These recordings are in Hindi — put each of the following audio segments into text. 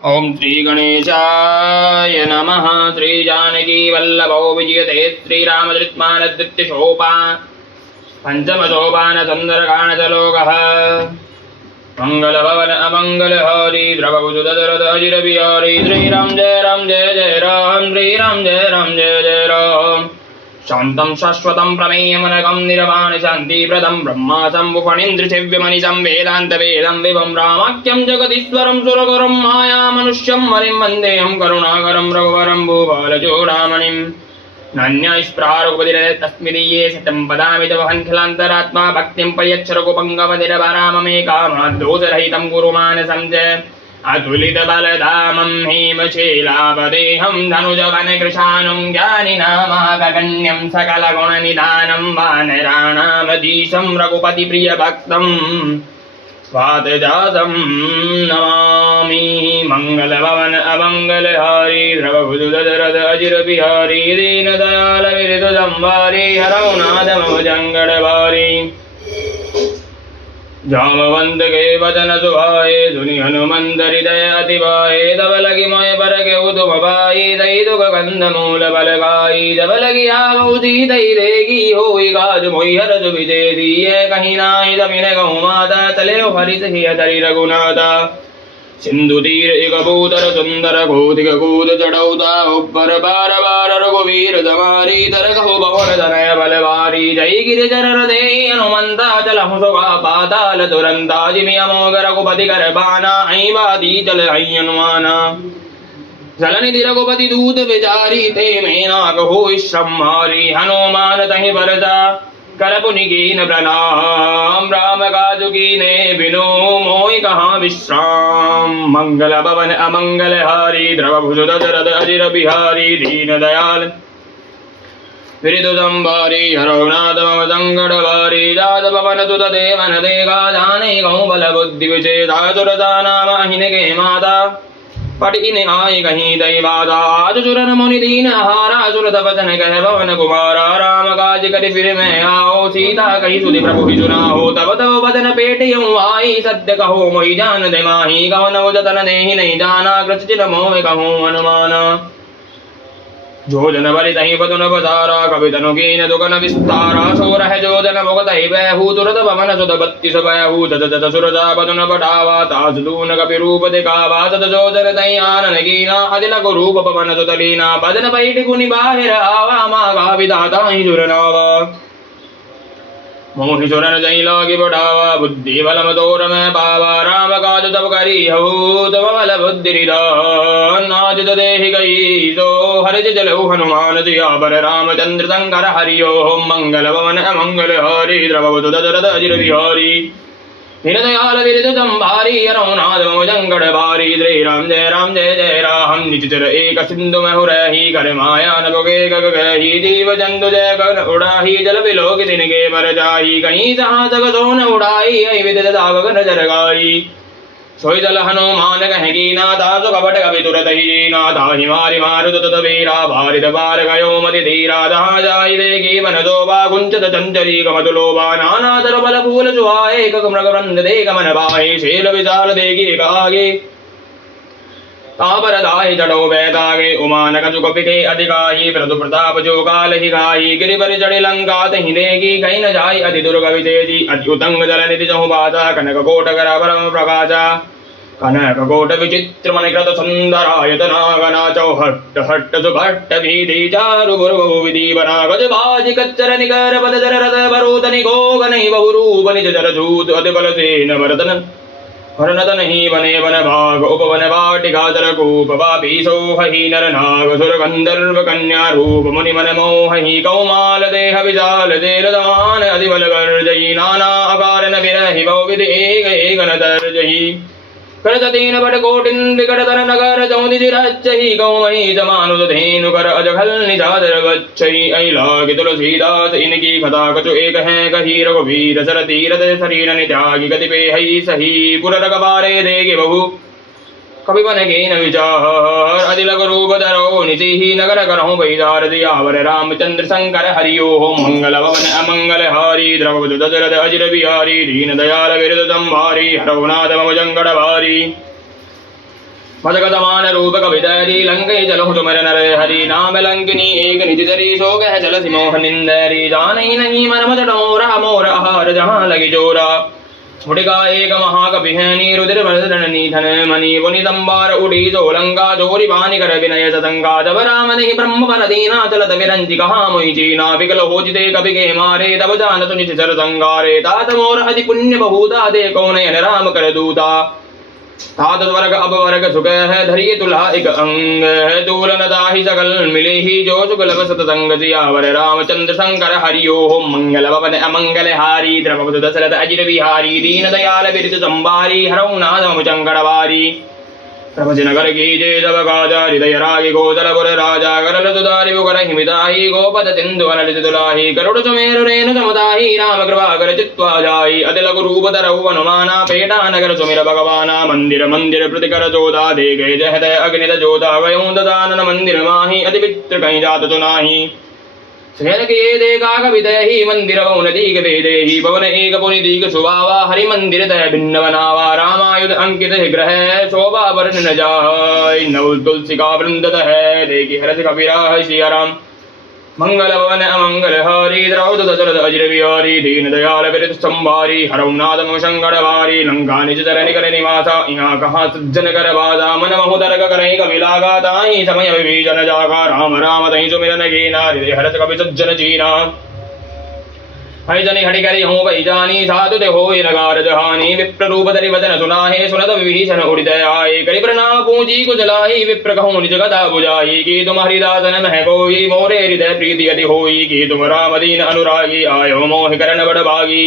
ओम श्री गणेशाय नमः। श्री जानकी वल्लभो विजयते श्रीरामधृत्मानधृत्य शोभा पंचम शोभान सुंदरकाणचलोकः मंगल भवन अमंगल हरि द्रवभुज दशरथ अजिर बिहारी श्रीराम जय जय राम श्रीराम जय जय राम। शांतं शाश्वतं प्रमेयमनकं निरवाण शान्तिप्रदं ब्रह्मा शम्भुफणीन्द्रसेव्यमनिशं वेदान्तवेदं विभं रामाख्यं जगदीश्वरं सुरगुरुं मायामनुष्यं हरिं वन्देऽहं करुणाकरं रघुवरं भूपालचूडामणिं। नान्यस्पृहारघुपतिरे तस्मिदीये सत्यं वदामि तव हंखलान्तरात्मा भक्तिं प्रयच्छ रघुपङ्गवतिरवराममे कामाद्दोषरहितं गुरु मानसं च अतुलित बलधामं हेमशैलावदेहं धनुजवनकृशानुं ज्ञानिनामागगण्यं सकलगुणनिधानं वानराणामधीशं रघुपतिप्रियभक्तं स्वातजातं नमामि। मंगलभवन अमंगलहारी द्रवभुज दशरथ अजिर बिहारी दीनदयाल विरद संवारी हरौ नाथ मम जंगड़बारी। जामवंत के वचन सुभाए सुनि हनुमंत हृदय अतिभाए तब लगी मोय पर के तुम भाई दई दुख कंद मूल बल गाई जब लगी आऊसी दई देगी होई गाज मोई हर सुविदे दिए कहीं नाई जमीन गौ माता चले हरि सही हरि रघुनाथा। सिंधु तीर एक भूतर सुंदर घोतिक कूद चढ़ौता ऊपर बार बार रघुवीर समारी तर कहो बहुर धनय बलवारी जय गिरिजर हृदय हनुमंता चलहु सुगा पाताल तुरंता जिमि अमोघ रघुपति कर बाना ऐ बादी चल ऐ हनुमाना। जलनिधि रघुपति दूत विचारी थे मेना कहो श्रमहारी हनुमान तहि बरसा करपुनि कीन प्रणाम राम काज कीने बिनु मोहि कहाँ विश्राम। मंगल भवन अमंगल हारी द्रवभुज दशरथ अजिर बिहारी दीन दयाल विरिदु संवारी हरौ नाथ मम संकट वारी जात पवन सुत देवन देगा जाने गौ बल बुद्धि विचेता सुरता नाम अहिन के माता पटिन आय कहीं दैवादा आज सुरन मुनि दीन हारा सुरत वचन कह भवन कुमारा राम काज कर फिर मैं आओ सीता कही सुधि प्रभु ही सुनाओ तब तब वदन पेट यूं आई सत्य कहो मोहि जान दे माही कहो नव जतन देहि नहीं जाना कृत मोह कहो अनुमाना। जो जन बलि तहि बदन बसारा कवि तनु कीन दुगन विस्तारा सो रह जो जन मुगत ही बैहू तुरत भवन सुत बत्तीस बैहू जत जत सुरजा बदन बढ़ावा तास दून कपि रूप दिखावा सत जो जन तहि आनन कीना अदिल को रूप पवन सुत लीना बदन पैठ कुनि बाहिर आवा मागा विधाता ही जुरनावा मोहि सुरन जई लागी बढ़ावा बुद्धि बलम तोर में पावा राम काज तब करी हऊ तब बल बुद्धि निधान नाज देहि गई सो हरिज जलऊ हनुमान सियावर रामचंद्र शंकर हरिओ मंगल भवन अमंगल हरि द्रवभुज दशरथ अजिर बिहारी दीनदयाल विरद संभारी हरौ नाथ मम जंगड़ बारी श्रीराम जय राम निचर एक सिंधु महु रही कर माया न बोगे गग गही जीव जंतु जय कर उड़ाही जल बिलोक दिन के पर जाही कहीं जहाँ तक सोन उड़ाई ऐ विदित दावक नजर गाई सोई जल हनुमान कहेगी नाथा सु कपट कवि तुरत ही नाथा हिमारि मारुत तत वीरा भारित पार गयो मति धीरा जहाँ जाई देगी मन शोभा कुंचत चंचरी कमतुलोभा नाना तर बल फूल सुहाए कक मृग वृंद देख मन भाए शील विशाल देगी कागे तापर दाहि जड़ो बैतागे उमान कछु कपिके अधिकाही प्रतु प्रताप जो काल ही गाई गिरि पर चढ़ी लंका तहि देगी कहीं न जाई अति दुर्ग विशेषी अति उतंग जल निधि जहु बासा कनक कोट कर परम प्रकाशा कनक कोट विचित्र मणिकृत सुंदरायतना गना चौहट्ट हट्ट सुभट्ट भीधि चारु भुर्भु विधि बना गज बाज कच्चर निकर पद जर रथ बरूतनि गोगन बहु रूप निज जर झूत अति बल सेन भरतन हरनत नहीं बने वन भाग उपवन वाटिका जर कूप वापी सोहि नर नाग सुर गंधर्व कन्या रूप मुनि मन मोहि कौमाल देह विशाल जेल दमान अधिबल गर्जयी नाना अकार न विरहि बहु विधि एक न तर्जयी करत तीन बट कोटिन विकट तर नगर चौदि जिरच्चहि गौमहि समानुद धेनु कर अजघल निजादर गच्छहि ऐ लागे तुलसीदास इनकी कथा कछु एक है कही रघुवीर सर तीरथ शरीर नित्यागी गति पे हई सही पुर रगबारे देगे बहु कवि बन के न विचार अधिल रूप धरो निशिही नगर करहु बैदार दियावर रामचंद्र शंकर हरिओ मंगल भवन अमंगल हारी द्रवभुज दशरथ अजिर बिहारी दीन दयाल विरद संभारी हरौ नाथ मम जंगड़ भारी मदगतमान रूप कवितरी लंकै चलो सुमर नर हरि नाम लंकिनी एक निज चरी सो गह चल सिमोह निंदरी जानई नहीं मन मत डोरा मोर आहार जहाँ लगी जोरा मुटिका एक महाकवि है नीरुद्र वर्धन नीधन मणि पुनि संबार उड़ी सोलंगा जोरी बानी कर विनय सतंगा जब राम नहीं ब्रह्म पर दीना चलत विरंजी कहा मोहि चीना विकल हो जिते कवि के मारे तब जान सुनि सर संगारे तात मोर अति पुण्य बहुता दे कौन राम कर दूता तात वर्ग अब वर्ग सुख है धरिय तुला एक अंग है तुलनता ही सकल मिले ही जो सुगल सतसंग सियावर रामचंद्र शंकर हरियो मंगल भवन अमंगल हारी द्रवपति दशरथ अजिर विहारी दीन दयाल बिरज संबारी हरौ नादम चंकड़वारी प्रभज नगर की जय जब गाजा हृदय रागी गोचरपुर राजा करल सुधारि बुकर हिमिताहि गोपद सिंधु अनलित दुलाहि गरुड़ सुमेरु रेणु समुदाहि राम कृपा कर चित्वा जाहि अति लघु रूप धरौ हनुमाना पेटा नगर सुमिर भगवाना मंदिर मंदिर प्रतिकर जोधा दे गए जहत अग्नित जोधा गयो ददानन मंदिर माहि अति पितृ कहीं जात सुनाहि सेन के देखा कवित ही मंदिर भवन दीग वेदे ही भवन एक पुनि दीग सुबावा हरि मंदिर तय भिन्न बनावा रामायुध अंकित ग्रह शोभा वर्ण न जाय नवल तुलसिका वृंदत है देखी हरस कबीरा सिया राम मंगल भवन अमंगल हरि द्रौद दशरथ अजिर विहारी दीन दयाल विरत संभारी हरौ नादम शंकरवारी लंका निज चरण कर निवासा यहाँ कहाँ सज्जन कर बाजा मन महुदर करई कविलागा ताहि समय विभीषण जागा राम राम तहि सुमिरन कीना हृदय हरस कवि सज्जन चीना हरि जनि हरि करि हूँ भई जानी साधु ते होय नगार जहानी विप्र रूप धरि वचन सुनाहे सुनत विभीषण उड़ित आए करि प्रणाम पूजी कुशलाहि विप्र कहूँ निज गदा बुझाई कि तुम हरिदासन मह कोई मोरे हृदय प्रीति अति होई कि तुम राम दीन अनुरागी आयो मोहि करन बड़ भागी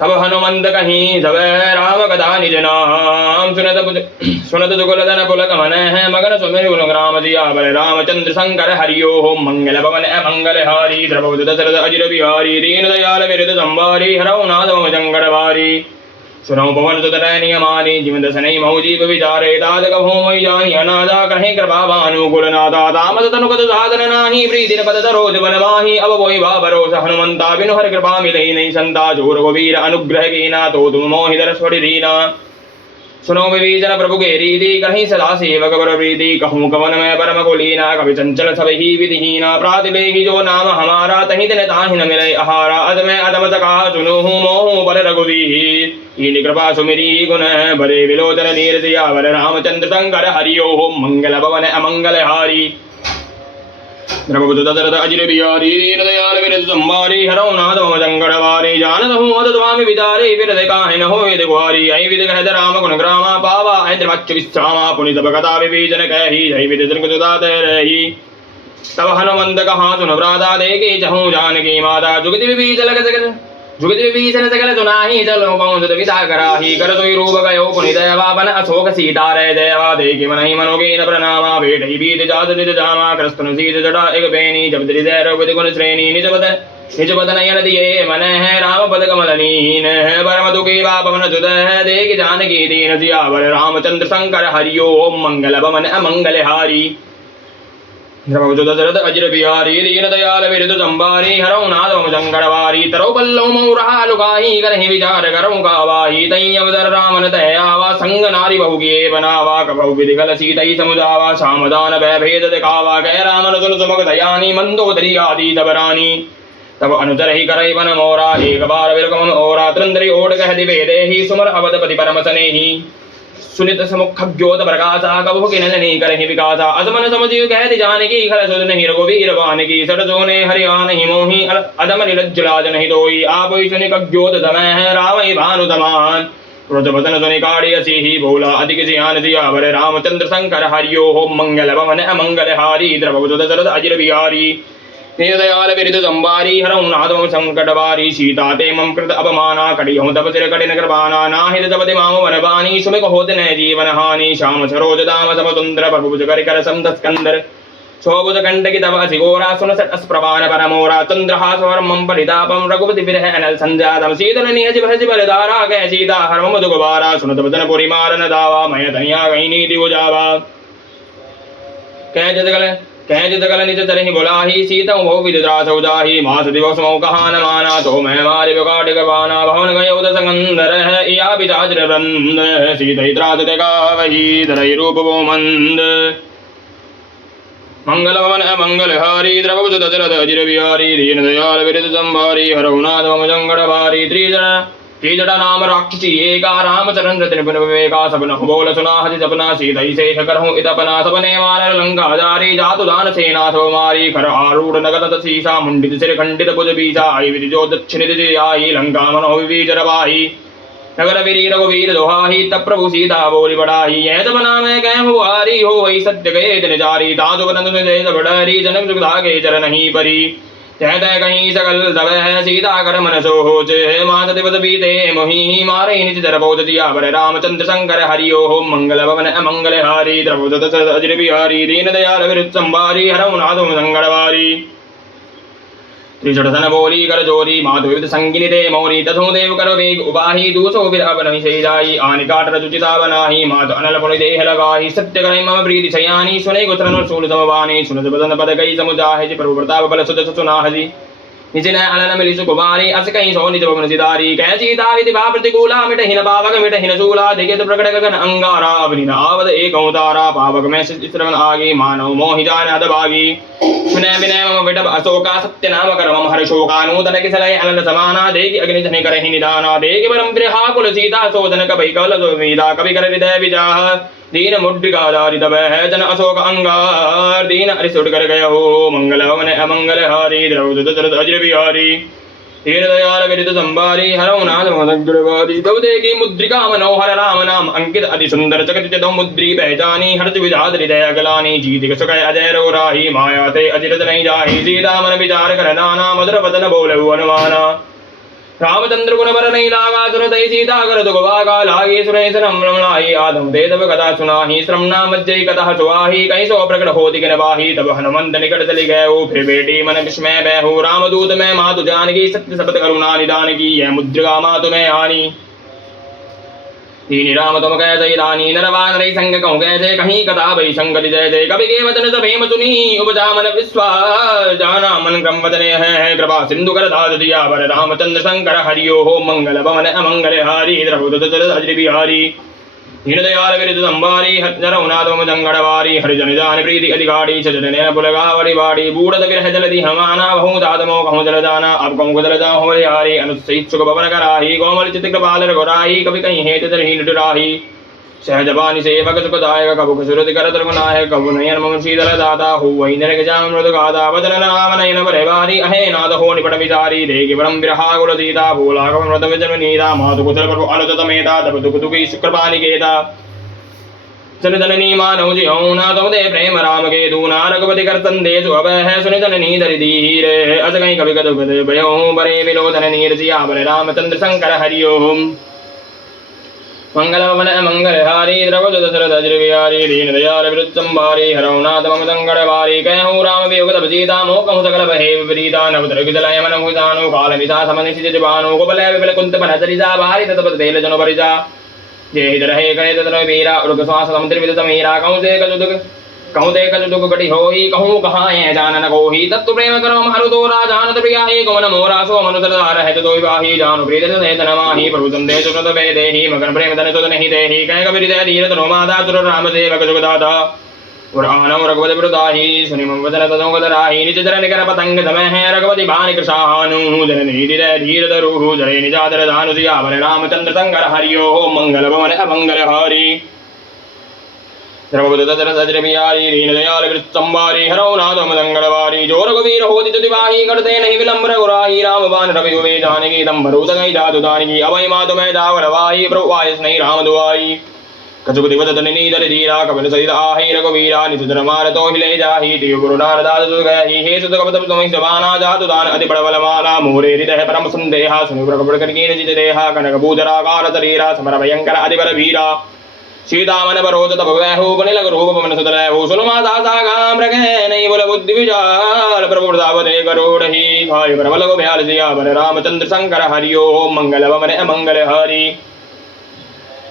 तब हनुमंत कहीं सब राम कथा निज नाम सुनत जुगलधन पुलक मन है मगन सुमिर राम सियावर रामचंद्र शंकर हरियो मंगल भवन अमंगल हारी द्रवपति दशरथ अजिर बिहारी दीन दयाल विरत संभारी हरौ नादम चंकड़वारी सुनौ पवन सुत नियमानि जीवन दसनई मौजीव विचारे दाद कहो मई जानी अनादा कहे कृपा भानुकुल नादा तामस तनुकत साधन नाही प्रीति पद सरोज बन माही अब वही भा भरोसा हनुमंता बिनु हर कृपा मिलई नहीं संता जोर वीर अनुग्रह कीना तो तुम मोहि दर स्वरि दीना सुनो विभीषण प्रभु के रीति कहीं सदा सेवक बर प्रीति कहूँ कवन में परम कुलीना कवि चंचल सब ही विधिहीना प्रातिले ही जो नाम हमारा तहीं दिन ताहि न मिले आहारा अद में अदम सका सुनु मोहू पर रघुवीर कृपा सुमिरी गुण बरे विलोचन नीर सियावर रामचंद्र शंकर हरियो मंगल भवन अमंगल हारी द्रवपति दशरथ अजिर बिहारी दीन दयाल विरत संभारी हरौ नादम चंकड़वारी जानत हूँ अत स्वामी विचारे विरत काहि न होय दिगवारी ऐ विद कहत राम गुण ग्रामा पावा ऐन्द्र वच्च विश्रामा पुनि सब कथा विभीषण कही जय विद सुदात रही तब हनुमंत कहा सुन भ्राता देखे चहूँ जानकी माता जुगति विभीषण सकल सुनाहि चलो पौंद विदा कराहि कर सोई रूप गयो पुनि दयावापन अशोक सीता रे देवा देखि मनहि मनोगेन प्रणामा भेटहि बीत जात निज जामा क्रस्तन सीत जटा एक बेनी जब हृदय रघुपति गुण श्रेणी निज बदन नयन दिए मन है राम पद कमल नीन है परम दुखी पवन सुत है देखि जानकी दीन सियावर रामचंद्र शंकर हरियो मंगल भवन अमंगल हारी द्रवपति दशरथ अजिर बिहारी दीन दयाल विरत संभारी हरौ नादम चंकड़वारी तरौ पल्लव मौरहा लुकाहि करहि विचार करौ गावाहि तई अवसर रामन तय आवा संग नारी बहुगे बनावा कभौ विधिकल सीतई समुदावा सामदान भय भेद दिखावा कह रामन सुन सुमक दयानी मंदोदरी आदि सबरानी तब अनुचर ही करई बन मोरा एक बार विरकम ओरा त्रंदरी ओढ़ कह दिवेदे ही सुमर अवधपति परम सनेही सुनित समुख ज्योत प्रकाशा कबहु किननि करहि विकासा असमन समझियो कहति जानकी खल सुध नहीं रघुवीर वानकी सरसोने हरियान ही मोहि अदम निलज्ज लाज नहीं दोई आपहि सुनि ज्योत समय है रावई भानु समान क्रोध वदन सुनि काढ़ी असी ही बोला अधिक सियान सियावर रामचंद्र शंकर हरियो मंगल भवन अमंगल हारी द्रवपति दशरथ अजिर बिहारी दीन दयाल विरत संभारी हरौ नादम संकटवारी सीता ते मम कृत अपमाना कटियो तब सिर कठिन कृपाना नाहित सबति माम वनवानी सुमिक होत न जीवन हानि श्याम सरोज दाम सम सुंदर प्रभुज कर कर समत स्कंदर शोभुज कंटकी तब असिगोरा सुन सट अस्प्रभान परमोरा चंद्रहास वर्मं परितापम रघुपति विरह अनल संजातम शीतल निहज भज बलधारा कह सीता हरम मधुगवारा सुनत वचन पुरी मारन दावा मय तनिया गई नीति बुझावा कह जगल कह जित कल निज तरहि बुलाही सीता बहु विध त्रासौ जाही मास दिवस मौ कहा न माना तो मैं मारे बिगाड़ करवाना भवन गयो दस गंधर है या बिचाज वृंद सीता त्रास गावही धरई रूप वो मंद मंगल भवन अमंगल हारी द्रवज दशरथ अजिर बिहारी दीन दयाल विरद संभारी हरहुनाथ मम जंगड़ भारी त्रिजटा नाम राक्षसी एका रामचंद्र त्रिपुर विवेका सपन बोल सुना हज सपना सीता शेष करहूँ इतपना सपने वानर लंका जारी जातु दान सेना सो मारी खर आरूढ़ नगद सीसा मुंडित सिर खंडित भुज बीसा आई विधि जो दक्षिण दिशे आई लंका मनो विचर बाही नगर वीरी रघुवीर दोहाही तब प्रभु सीता बोली बढ़ाही यह सब नाम कह हुआरी हो वही सत्य गए दिन जारी ताजु बदन जय बड़री जनक सुखदा के चरण ही परी तह तह कहीं सकल तब है सीता कर मन सो होच मास दिवस बीते मोहि मारे निज जर बहुत दिया बर रामचंद्र शंकर हरिओ मंगल भवन अमंगल हारी द्रवज दशरथ अजिर बिहारी दीन दयाल विरद संभारी हरऊ नाथ मंगलवारी त्रिजट सन बोली कर जोरी माधु विविध संगिनी दे मौरी दसों देव कर वेग उबाही दूसो फिर अब नहीं सही जाई आनि काट रजुचिता बनाही माधु अनल पुनि देह लगाही सत्य करई मम प्रीति शयानी सुने गुत्रन सूल समवानी सुनत बदन पद गई समुजाहि जी प्रभु प्रताप बल सुत सुनाहजी निज न अलन मिलि सुकुमारी अस कहीं सो निज भवन सिधारी कह सीता विधि भा प्रतिकूला मिटहिन पावक मिटहिन शूला दिखे तो प्रकट गगन अंगारा अवनि आवद एक अवतारा पावक में श्रवण आगी मानव मोहि जान अदभागी सुने विनय मम विटप अशोका सत्य नाम कर मम हर शोकानूतन किसलय अनल समाना देगी अग्नि धनि करहि निदाना देगी परम प्रिया कुल सीता सोदन कभि कल वीदा कवि कर हृदय विजाह दीन मुड्डिकाधारी तब है जन अशोक अंगार दीन अरिसुट कर गय हो मंगल भवन अमंगल हारी द्रवज दशरथ अजिर बिहारी दीन दयाल विरद संभारी हरऊ नाथ मदग्रवादी तब देखी मुद्रिका मनोहर राम नाम अंकित अति सुंदर चकित चतौ मुद्री पहचानी हर्ष विजात हृदय अगलानी जीत सुख अजय रो राही माया ते अचिरत नहीं जाही सीता मन विचार कर नाना मधुर वदन बोलहु अनुमाना रामचंद्र गुण बर नहीं लागा सुन दई सीता कर दुख भागा लागी सुने श्रम रमणाई आदम दे तब कथा सुनाही श्रम नाम मज्जई कथा सुहाही कहीं सो प्रकट होती के नवाही तब हनुमंत निकट चली गए हो फिर बेटी मन विस्मय बहु रामदूत में मातु जानकी सत्य शपथ करुणा निदान की यह मुद्रिका मातु में हानि दीनी राम तुम कैसे दानी नरवान रही संग कहूँ कैसे कहीं कथा भई संगति जय जय कवि के वचन सब हेम सुनी उपजा मन विश्वास जाना मन क्रम वचने है कृपा सिंधु कर दास दिया बर रामचंद्र शंकर हरिओ हो मंगल भवन अमंगल हारी द्रवज दशरथ अजिर बिहारी दीन दयाल विरद संभारी हरऊ नाथ मम जंगड़वारी हरिजन जान प्रीति अधिकारी सजन नैन पुलगावरी बाड़ी बूढ़ विरह जलधि हमाना बहु दादमो कहूँ जल जाना अब कहूँ जल जाऊँ हरिहारी अनुसहित सुख भवन कराही कोमल चित कृपाल रघुराही कभी कहीं हेत तरही लुटराही सहजबानी सेवक सुखदायक कबु कसुरत कर द्रगुनायक कबु नयन मम शीतल दाता हो वही नरक जाम मृद गाता वचन नाम नयन बरे बारी अहे नाद हो निपट विचारी देगी परम विरहा कुल सीता भूला कम मृत विजन नीता मातु कुशल प्रभु अनुत समेता तब दुख दुखी शुक्रपा निकेता जन जननी मानव जी हूँ ना तुम दे प्रेम राम के दूना रघुपति कर संदेश अब है सुन जननी दरि धीर अस कहीं कभी कदु गद भयो बरे विलोधन नीर जिया बरे रामचंद्र शंकर हरिओम मंगल भवन मंगल हारी द्रवज दशरथ अजिर बिहारी दीन दयाल विरद संभारी हरऊ नाथ मम जंगड़वारी कहूँ राम वियोग तब सीता मोह कहूँ सकल भय विपरीता नवतर विदलय मन हुदानु काल मिता समनि सिज जबानु कुबल विपल कुंत बन सरिजा भारी तत तेल जनो परिजा जे हित रहे करे तत वीरा उर्ग श्वास समुद्र विद समीरा कहूँ देख दुख गति होई कहूँ कहाँ है जानन कोही तत्तु प्रेम करो मारु तो राजानत प्रिया ही गमन मोरा सो मनुसरदार है तो विवाही जानु प्रीत से तनमाही प्रभु संदेश सुनत वे देही मगन प्रेम तन तो नहीं देही कह कबीर दे धीर तनो माता सुर राम सेवक जुगदाता पुराणो रघुपति प्रदाही सुनि मम वदन तदो गदराही निज जर निकर पतंग समय है रघुपति बाण कृषानु जननी दे धीर दरुहु जरे निजादर दानु सिया बर रामचंद्र शंकर हरिओ मंगल भवन अमंगल हारी द्रवज दशरथ अजिर बिहारी दीन दयाल विरद संभारी हरऊ नाथ मम जंगड़वारी जो रघुवीर होति दिवाही करते नहीं विलंब रघुराही राम बाण रवि हुए जानकी दम्भरू तगई जादु दानकी अवै मातु मैं दावर वाही प्रभु आयस नहीं राम दुआई कछुक दिवस जननी दर धीरा कपिल सहित आही रघुवीरा निशुधर मार तो हिले जाही दिव गुरु नारदास सुत गही हे सुत कपत तुम जवाना जातु दान अति बड़बल माला मोरे हृदय परम संदेहा सुनु प्रकट कर कीन जित देहा कनक भूधराकार शरीरा समर भयंकर अति बल भीरा सीता मन बरोत तब वैहु बने लग रूप मन सुधर हो सुनु माता सागाम रखे नहीं बोल बुद्धि विचार प्रभु प्रताप दे करोड़ ही खाय प्रबल को भयाल सिया बर रामचंद्र शंकर हरिओ मंगल भवन अमंगल हरि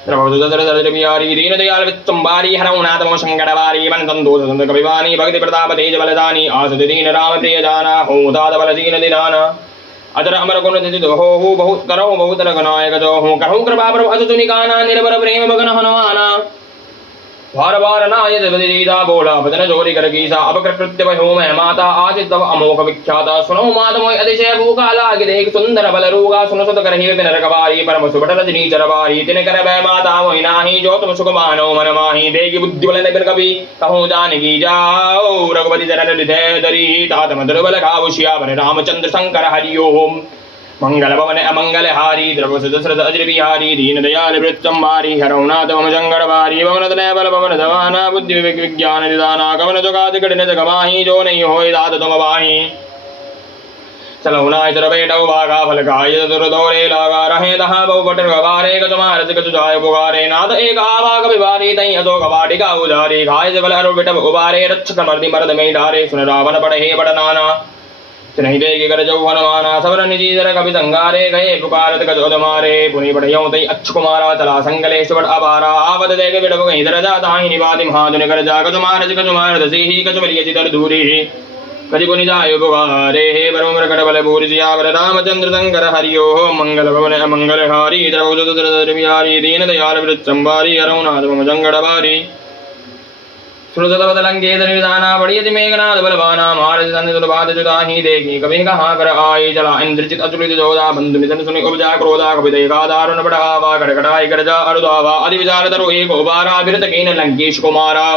द्रवदुदरदरबिहारी दीनदयाल वित्तंबारी हरौनाथ मम शंकरवारी वंदो दंद कविवानी भक्ति प्रताप तेज बलदानी आसुद दीन राम प्रिय जाना हो दाद बल दीन दिनाना अजर अमर गुण तिज हो बहुत करो बहुत रघुनायक जो हो करो कृपा प्रभु अतुनि निकाना निर्भर प्रेम भगन हनुमाना वार वार नाय देवदीदा बोला बदन जोरी कर कीसा अब कृत्य भयो मैं माता आज तव अमोघ विख्याता सुनो मात मोय अतिशय भूकाला देख सुंदर बल रूगा सुन सुत करहि बिन रकबारी परम सुबट रजनी चरबारी तिन कर बै माता मोय नाही जो तुम सुख मानो मन माही देगी बुद्धि बल बिन कवि कहूँ जानकी जाओ रघुपति चरण हृदय धरी तात मधुर बल गावशिया बर रामचंद्र शंकर हरि ओम मंगल भवन अमंगल हारी द्रवस दशरथ अजर बिहारी दीन दयाल वृत्तंबारी हरौनाथ मम जंगड़बारी भवन तनय बल भवन दवाना बुद्धि विवेक विज्ञान निदाना कवन जोगाद कठिन जगमाही जो नहीं होय दात तुम बाही चलो नाय चर बेटौ बागा फल गाय दुर दौरे लागा रहे दहा बहु बटर गवारे गतमार जग जाय बुगारे नाद एक आवा कवि बारी तई अतो गवाटी का उजारी गाय जबल अरु बेटब उबारे रक्षक मर्दी मर्द में डारे सुन रावण पढ़े बड़ नाना नहीं देगी कर जो हनुमाना सबर निजी जर कभी संगारे गए पुकारत गजोद मारे पुनि बढ़ियों तई अच्छ कुमारा चला संगले सुबड़ अबारा आवद देगे बिडब गई दर जाता ही निवादि महादुनि कर जा गजमार गजमार दसी ही गजमलिय चितर दूरी कजि पुनि जाय बुगारे हे परम प्रकट बल भूरि सियावर रामचंद्र शंकर हरिओ मंगल भवन मंगल हारी द्रवदुत बिहारी दीन दयाल वृत्तंबारी हरौनाथ मम जंगड़बारी सुरसतवदलंगे दरिदाना बढ़ियति मेघनाद बलवाना महारज सन दुर्बाद जुदाही देगी कभी कहाँ कर आई चला इंद्रजित अतुलित जोधा बंधु निधन सुनि उपजा क्रोधा कभी का दारुण बढ़ावा गड़गड़ाई गरजा अरुदावा आदि विचार तरु एक उबारा विरत कीन लंकेश कुमारा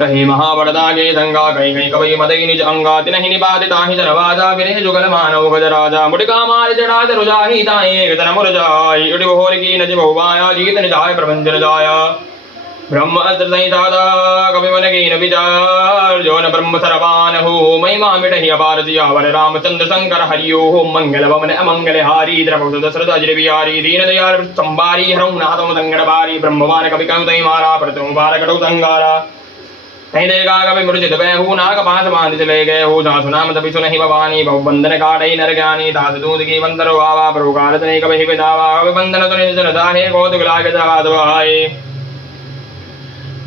रहे महावरदा के संगा कहीं कहीं कभी मदई निज अंगा तिनहि निपातिता ही जनवाजा विरे जुगल मानव गज राजा मुटिका मार जड़ा रुजाही ताए गदन मुरजाई उड़ि भोर की नज बहुवाया जीत निजाय प्रबंधन जाया ब्रह्म दादा कवि मन की न विचार जो न ब्रह्म सरवान हो महिमा मिटहि अपार सियावर रामचंद्र शंकर हरिओ मंगल भवन अमंगल हारी द्रवदुत दशरथ अजर बिहारी दीन दयाल वृत्तंबारी हरौनाथ मम जंगड़बारी ब्रह्मवान कवि कहु तई मारा प्रतम बार कटौ संगारा नहीं देगा कभी मूर्छित बैहू नाग पास बांध चले गए हो जहाँ सुनाम तभी सुनहि भवानी बहु बंधन काटई नर ज्ञानी दास दूध की बंदर वावा प्रभुकारत नहीं कभी विदावा कभी बंधन तुनि सरदाहे कौतुक लागे दवाए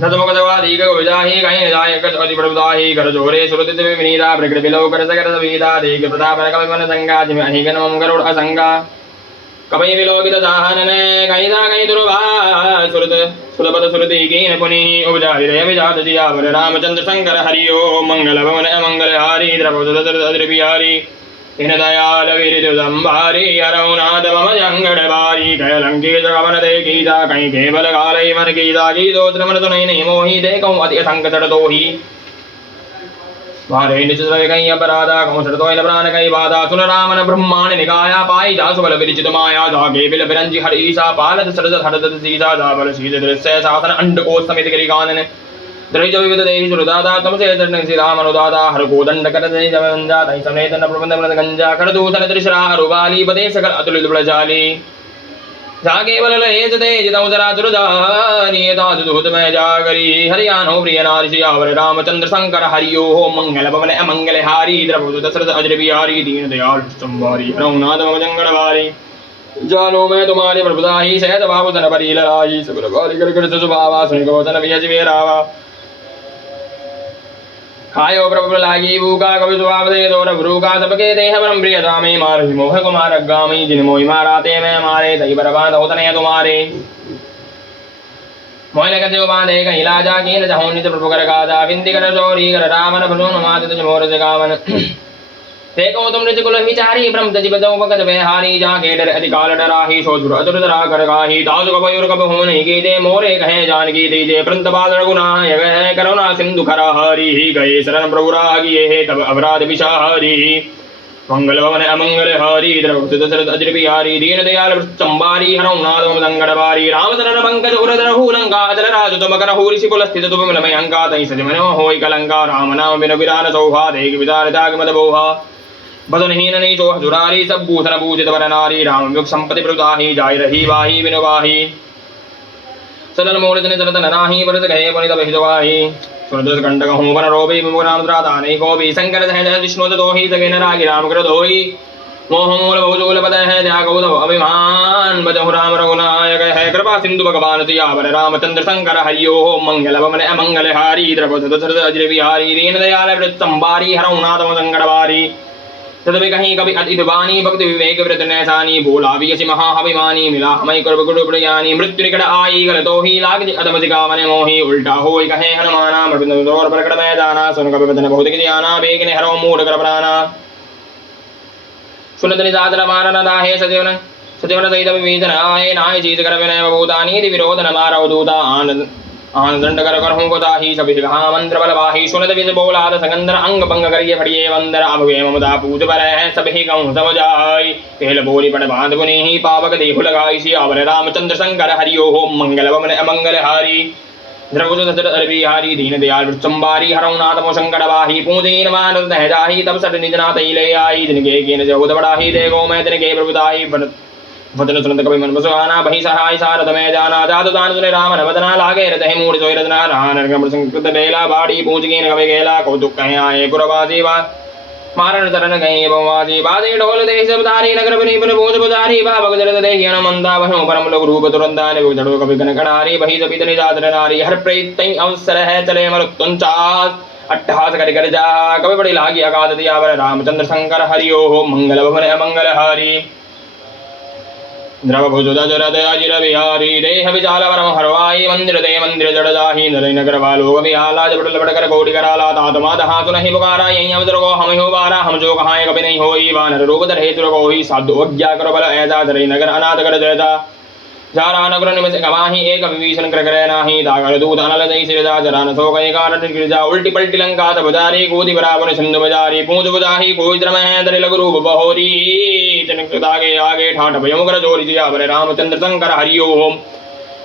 नतमुख दवादी को विजाही कहीं जाय कच अति प्रभुदाही कर जोरे सुरतित विनीता प्रकट बिलो कर सकर सविता देख प्रताप कवि मन संगा जिम अहिगन मम गरुड़ असंगा कवि विलोकित दाहन ने कहीं दा कहीं दुर्भा सुरत सुरपद सुरति कीन पुनि उपजारि रे विजात जियावर रामचंद्र शंकर हरिओ मंगल भवन अमंगल हारी द्रवदुत दशरथ अजर बिहारी दीन दयाल विरजंबारी हरौनाथ मम जंगड़बारी कह लंके जगवन देखी जा कहीं केवल गालई मन की जागी दो मन तो नहीं मोही देखूं अति असंग चढ़ दो ही मारे निच कहीं अपराधा कहूँ चढ़ तो प्राण कहीं बाधा सुन रामन ब्रह्मांड निकाया पाई जा सुबल विरिचित माया जागे बिल बिरंजी हर ईसा पालत सरद हरद सीसा जा बल शीत दृश्य शासन अंड को समित करी कानन द्रविज विविध देहि सुरदाता तुमसे चरण श्री राम अनुदाता हर को दंड कर दे जवंजा तई समेत न प्रबंध मन गंजा कर दूसर त्रिशरा रुबाली बदे सकल अतुलित बलजाली जागे बल लेज तेज तौ जरा दुर्दानी दाद दूत में जागरी हरियाणो प्रिय नारी सियावर रामचंद्र शंकर हरिओ मंगल भवन अमंगल हारी द्रवदुत दशरथ अजर बिहारी दीन दयाल वृत्तंबारी हरौनाथ मम जंगड़बारी जानो मैं तुम्हारी प्रभुदाही सहज बाबू सन परी लड़ाई सब गाली कर कर सुभावा सुन गोचन वियज वेरावा खायो प्रभु लागी भूखा कवि सुभाव दे दो भ्रूखा सबके देह परम प्रिय दामी मार मोह कुमार अगामी जिन मोहि माराते मैं मारे तई बरबाद होत नहीं तुम्हारे मोह लग जो बांधे कहीं लाजा कीन जहो नित प्रभु कर गाजा विंदी कर चोरी कर रावण भलून मात तुझ मोर जगावन देखो तुम निज कुल विचारी ब्रह्म तजिब दो भगत बेहारी जाके डर अधिकाल डराही सोचुर अतुर दरा कर गाही दासु कबयूर कब हो नहीं की दे मोरे कहे जानकी दीजे प्रंत बाल रघुनाय गए करुणा सिंधु खरा हरि गए शरण प्रभु रागी हे तब अपराध विषाहरी मंगल भवन अमंगल हरि द्रवदुत दशरथ अजर बिहारी दीन दयाल वृत्तंबारी हरौनाथ मम जंगड़बारी रामचरण पंकज उरधर हूलंका अचल राजु तुम कर हूरि शिकुल स्थित तुम मिलमय अंका तई सज मन होई कलंका राम नाम बिन विरान सौहा देख विदार त्याग मद बोहा बदनहीन नहीं जो हजुरारी सब भूषण पूजित वर नारी राम युग संपत्ति प्रदाही जाय रही वाही विनुवाही सदन मूर्ति निचरत नराही परत गए पुनित बहिजवाही सुरदस कंडक हूँ वन रोबी मुराम त्राता नहीं को भी शंकर सहज विष्णु दोही सगे नरागी राम कर दोही मोह मूल बहुजूल पद है त्यागो अभिमान बजहु राम रघुनायक है कृपा सिंधु भगवान सियावर रामचंद्र शंकर हरिओ मंगल भवन अमंगल हारी द्रवत दशरथ अजर बिहारी दीन दयाल वृत्तंबारी हरौ नाथ संकटवारी तदपि कहीं कभी अति वाणी भक्ति विवेक वृत नैसानी बोला भी यसी महाअभिमानी मिला मई कुर्ब गुरु प्रयानी मृत्यु निकट आई गल तो ही लाग अदम सिका मन मोही उल्टा होई कहे हनुमाना मृदुन दौर प्रकट में जाना सुन कभी वचन बहुत कि जाना बेग ने हरो मूड कर प्राणा सुनत निजादर मारन दाहे सजीवन सजीवन सहित विवेचन आए नाय चीज कर विनय भूतानी विरोध न मारो दूता आनंद आनंद कर करहूँ को दाही सभी कहा मंत्र बलवाही सुनत विष बोलाद सकंदर अंग भंग करिए फड़िए वंदर अब वे ममता पूज पर है सभी कहूँ समझाई पहल बोली पड़ बांध पुनि ही पावक देहु लगाई सियावर रामचंद्र शंकर हरिओ मंगल भवन अमंगल हारी बिहारी दीन दयाल वृत्संबारी हरौ नाथ शंकर वाही पूजीन मान जाही तब सट निज नाथ ले आई जिनके कीन जगत बड़ाही देखो मैं तिनके प्रभुताई वचन सुनत कवि मन बसवाना बही सहाय सारद में जाना जादु दान सुने राम वदना लागे रतहि मूढ़ सोई रतना रान नरगम संकृत बेला बाड़ी पूज कीन कवि गेला कौतुक कहे आए पुरवासी बा मारन तरन गई बवासी बाजे ढोल देश सबदारी नगर बनी बन बोझ बुधारी बाबक जरद देहि अनमंदा वह परम लोग रूप तुरंदा ने जड़ो कवि गण कड़ारी बही सपित निजात नारी हर प्रेत तई अवसर है चले मल तुंचास अट्ठहास कर कर जा कवि बड़ी लागी अगाध दियावर रामचंद्र शंकर हरिओ मंगल भवन अमंगल हारी द्रव भुज जरद अजिर बिहारी देह विचाल परम हरवाई मंदिर दे मंदिर जड़ जाही नर नगर वालोग बिहाला जबड़ लबड़ कर कोटि कराला तातमा दहा सुनहि पुकारा यहीं अवसर को हम हो बारा हम जो कहाए कभी नहीं होई वानर रूप धरे तुर कोई साधु अज्ञा करो बल ऐसा धरे नगर अनाथ कर जयता जारा नगर निमिष गवाही एक विभीषण कर करे नाही दागर दूत अनल जय सिरजा जरा न सो गए कारण गिरजा उल्टी पलटी लंका सब जारी कूदी बराबर सिंधु बजारी पूज बुझाही कोई द्रम है दरे लघु रूप बहोरी जनक आगे आगे ठाठ भयं कर जोरी जियावर रामचंद्र शंकर हरिओ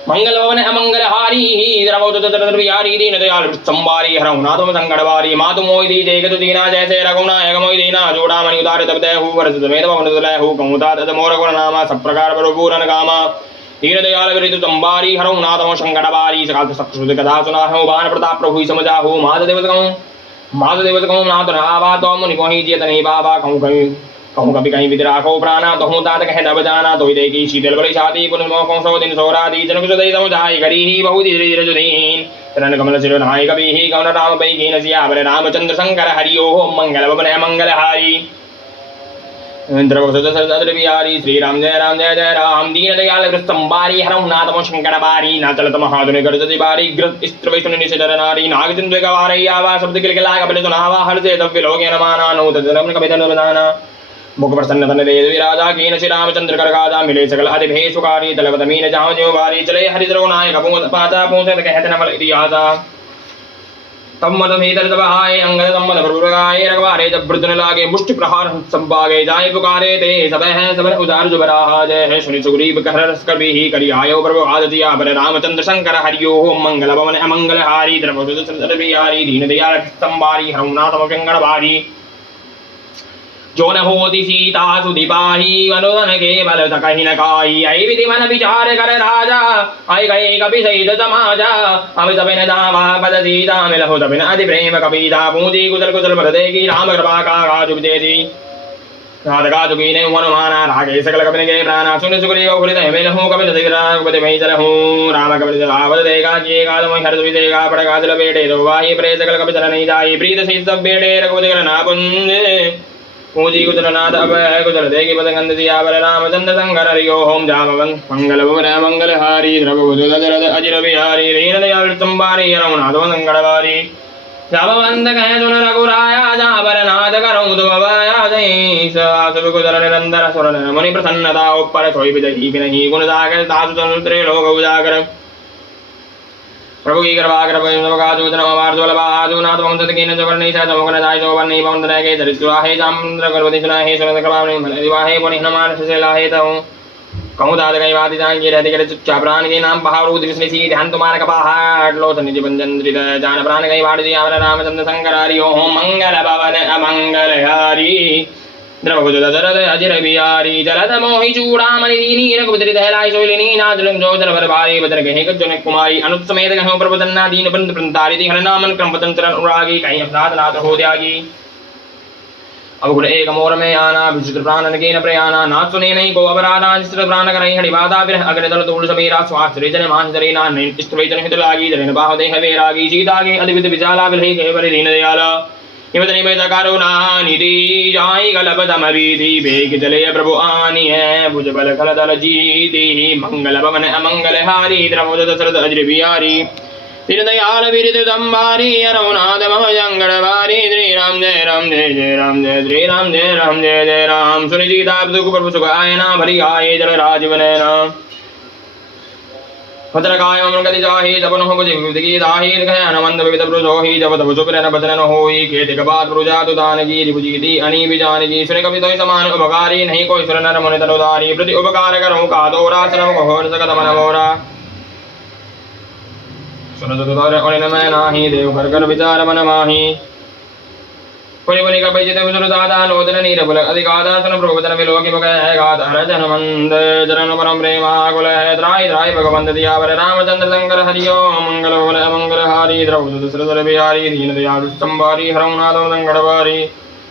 मंगल भवन अमंगल हारी द्रवोत बिहारी दीन दयाल संबारी हरौ नाथ संकटवारी मातु मोहि दी जय गतु दीना जैसे रघुनायक मोहि दीना जोड़ा मणि उतार तब देहु वर्ष समेत भवन दलहु कहूता तद मोर गुण नामा सब प्रकार बरोपूरन कामा दीन दयाल विरितु संबारी हरौ नाथ संकटवारी सकाल सक्षुद कथा सुनाहु बाण प्रताप प्रभु समझाहु माध देवत कहूँ नाथ नावा तो मुनि कोहि जियत नहीं बाबा कहूँ कभी कहीं विद्राखो प्राणा तो हूँ तात कह दब जाना तो देखी शीतल बड़ी छाती पुनर्मोकों सो दिन सोरादी जनक सुदय समझाई करी ही बहु धीरे जुदीन चरण कमल सिर नाय कभी ही कवन राम पै कीन सियावर रामचंद्र शंकर हरिओ मंगल भवन मंगल हारी बिहारी श्री राम जय जय राम दीन दयाल वृत्संबारी हरौ नाथ शंकर बारी ना चलत महादुनि गरजति बारी ग्रत स्त्र वैष्णु निशिचर नारी नाग चिंतु गवारई आवा शब्द किलकिला कपिल सुनावा हर्षे तव्य लोके नमाना नो तदरम कपितन बदाना मुख प्रसन्न तन दे विराजा कीन श्री रामचंद्र कर गाजा मिले सकल अति भे सुकारी दलवत मीन जाम ज्यो बारी चले हरिद्रो नायक पाचा पूछत कहत नमल इतिहासा तब मद भीतर तब आए अंगद तम्मद प्रभुगाए रघवारे जब वृद्धन लागे मुष्टि प्रहार संभागे जाए पुकारे ते सब है सब उदार जुबराहा जय है सुनि सुग्रीव कह रस कभी ही करी आयो प्रभु आदित्य पर रामचंद्र शंकर हरिओ मंगल भवन अमंगल हारी द्रवदूत सुंदर बिहारी दीन दयाल संबारी हरौ नाथ मंगल बारी जो न होती सीता सुदीपाही मनोदन के बल कहीं न खाई आई विधि मन विचार कर राजा आई गए कभी सहित समाजा अब सब न दावा पद सीता मिल हो सब अति प्रेम कबीता पूजी कुशल कुशल बल देगी राम कृपा का गाजु देती राधिका चुकी ने हनुमाना रागे सकल कपिन के प्राणा सुन सुग्रीव हृदय मिल हूँ कपिल सिगरापति मई चल हूँ राम कपिल जलावत देगा किए गाल मई हर्ष विदेगा पड़गा चल बेटे तो वाही प्रे सकल कपिल चल नहीं जाई प्रीत सी सब बेटे रघुपति कर ना पुंज पूजी गुजरनाथ अब है गुजर देगी पदगंध दिया बर रामचंद्र शंकर हरिओ होम जामवन मंगल भवन मंगल हारी द्रवदूत जरद अजिर बिहारी रीन दयाल संबारी रघुनाथ संकटवारी जामवंत कह सुन रघुराया जाबर नाथ करऊँ दुबवाया जय सब गुजर निरंतर सुर मुनि प्रसन्नता ऊपर सोई विदही नहीं गुण सागर तासु तनुत्रे लोक उजागर प्रभु की कृपा कृपाजूनाथ वंशत की नजर नहीं था मुगन दाई जो बन नहीं पवन रहे दरिद्र है जामंद्र गर्भवती सुना है सुनत कृपा नहीं भले दिवाहे पुनि हनुमान से लाहे तो कहूँ दाद कई बात जाएंगे रहते करे चुच्चा प्राण के नाम पहाड़ू दिवस सी ध्यान तुम्हारा कपाहाट लो निज बंजन जान प्राण कई बात दिया रामचंद्र शंकर हरि ओम मंगल भवन अमंगल हारी द्रवदूत अजिर बिहारी जलद मोहि चूड़ामणि दीनी रघुपति दहलाई सोलिनी नाजलंग जो जल भर भारी बदर गहे गजन कुमारी अनुत समेत गहो प्रबदन्ना दीन बंद प्रंतारी हर नामन क्रम पतन चरण उरागी कहीं अपनाथ नाथ हो त्यागी अब गुण एक मोर में आना विचित्र प्राण नगेन प्रयाना ना सुने नहीं को अपराधा चित्र प्राण करई हरिवादा विरह अग्र दल तूल समीरा स्वास्त्रे जन मांजरे ना इष्टवे जन हित लागी जन बाह देह वेरागी सीतागे अधिविद विजाला विलहि के बलि दीन दयाला हिमत निमित करुणा निधि जाई गलप समरीति बेग चले प्रभु आनी है भुज बल खल दल जीति मंगल भवन अमंगल हारी द्रवोद दशरथ अज्र बिहारी तीन दयाल विरित दम्बारी रघुनाथ मम जंगड़वारी श्री राम जय राम जय जय राम जय श्री राम जय राम जय जय राम सुनि सीता सुख प्रभु सुख आयना भरी आये जल राजीव नैना भद्रकाय मम गति जाहि जपन हो बुझि विविधि दाहि दिखय अनमंद विविध ब्रुजोहि जब तब सुपर न बचन होई केति कबात ब्रुजा तुदान की रिपुजीति अनि बिजानि जी सुनि कवि तोय समान उपकारी नहीं कोई सुर नर मुनि तरुदारी प्रति उपकार करहु का दोरा श्रम घोर सकत मन मोरा सुन तुदार अनिन मैं नाही देव कर कर विचार मन माही पुनि पुनि कपि जित विसुर दादा लोचन नीर बुल अधिकादा सुन प्रभुचन विलोकि मुख है गात हर जन मंद जन परम प्रेमा कुल है त्राय त्राय भगवंत दियावर रामचंद्र शंकर हरिओ मंगल बोल मंगल हारी द्रौपद दशरथ बिहारी दीन दयाल संभारी हरनाथ संगड़वारी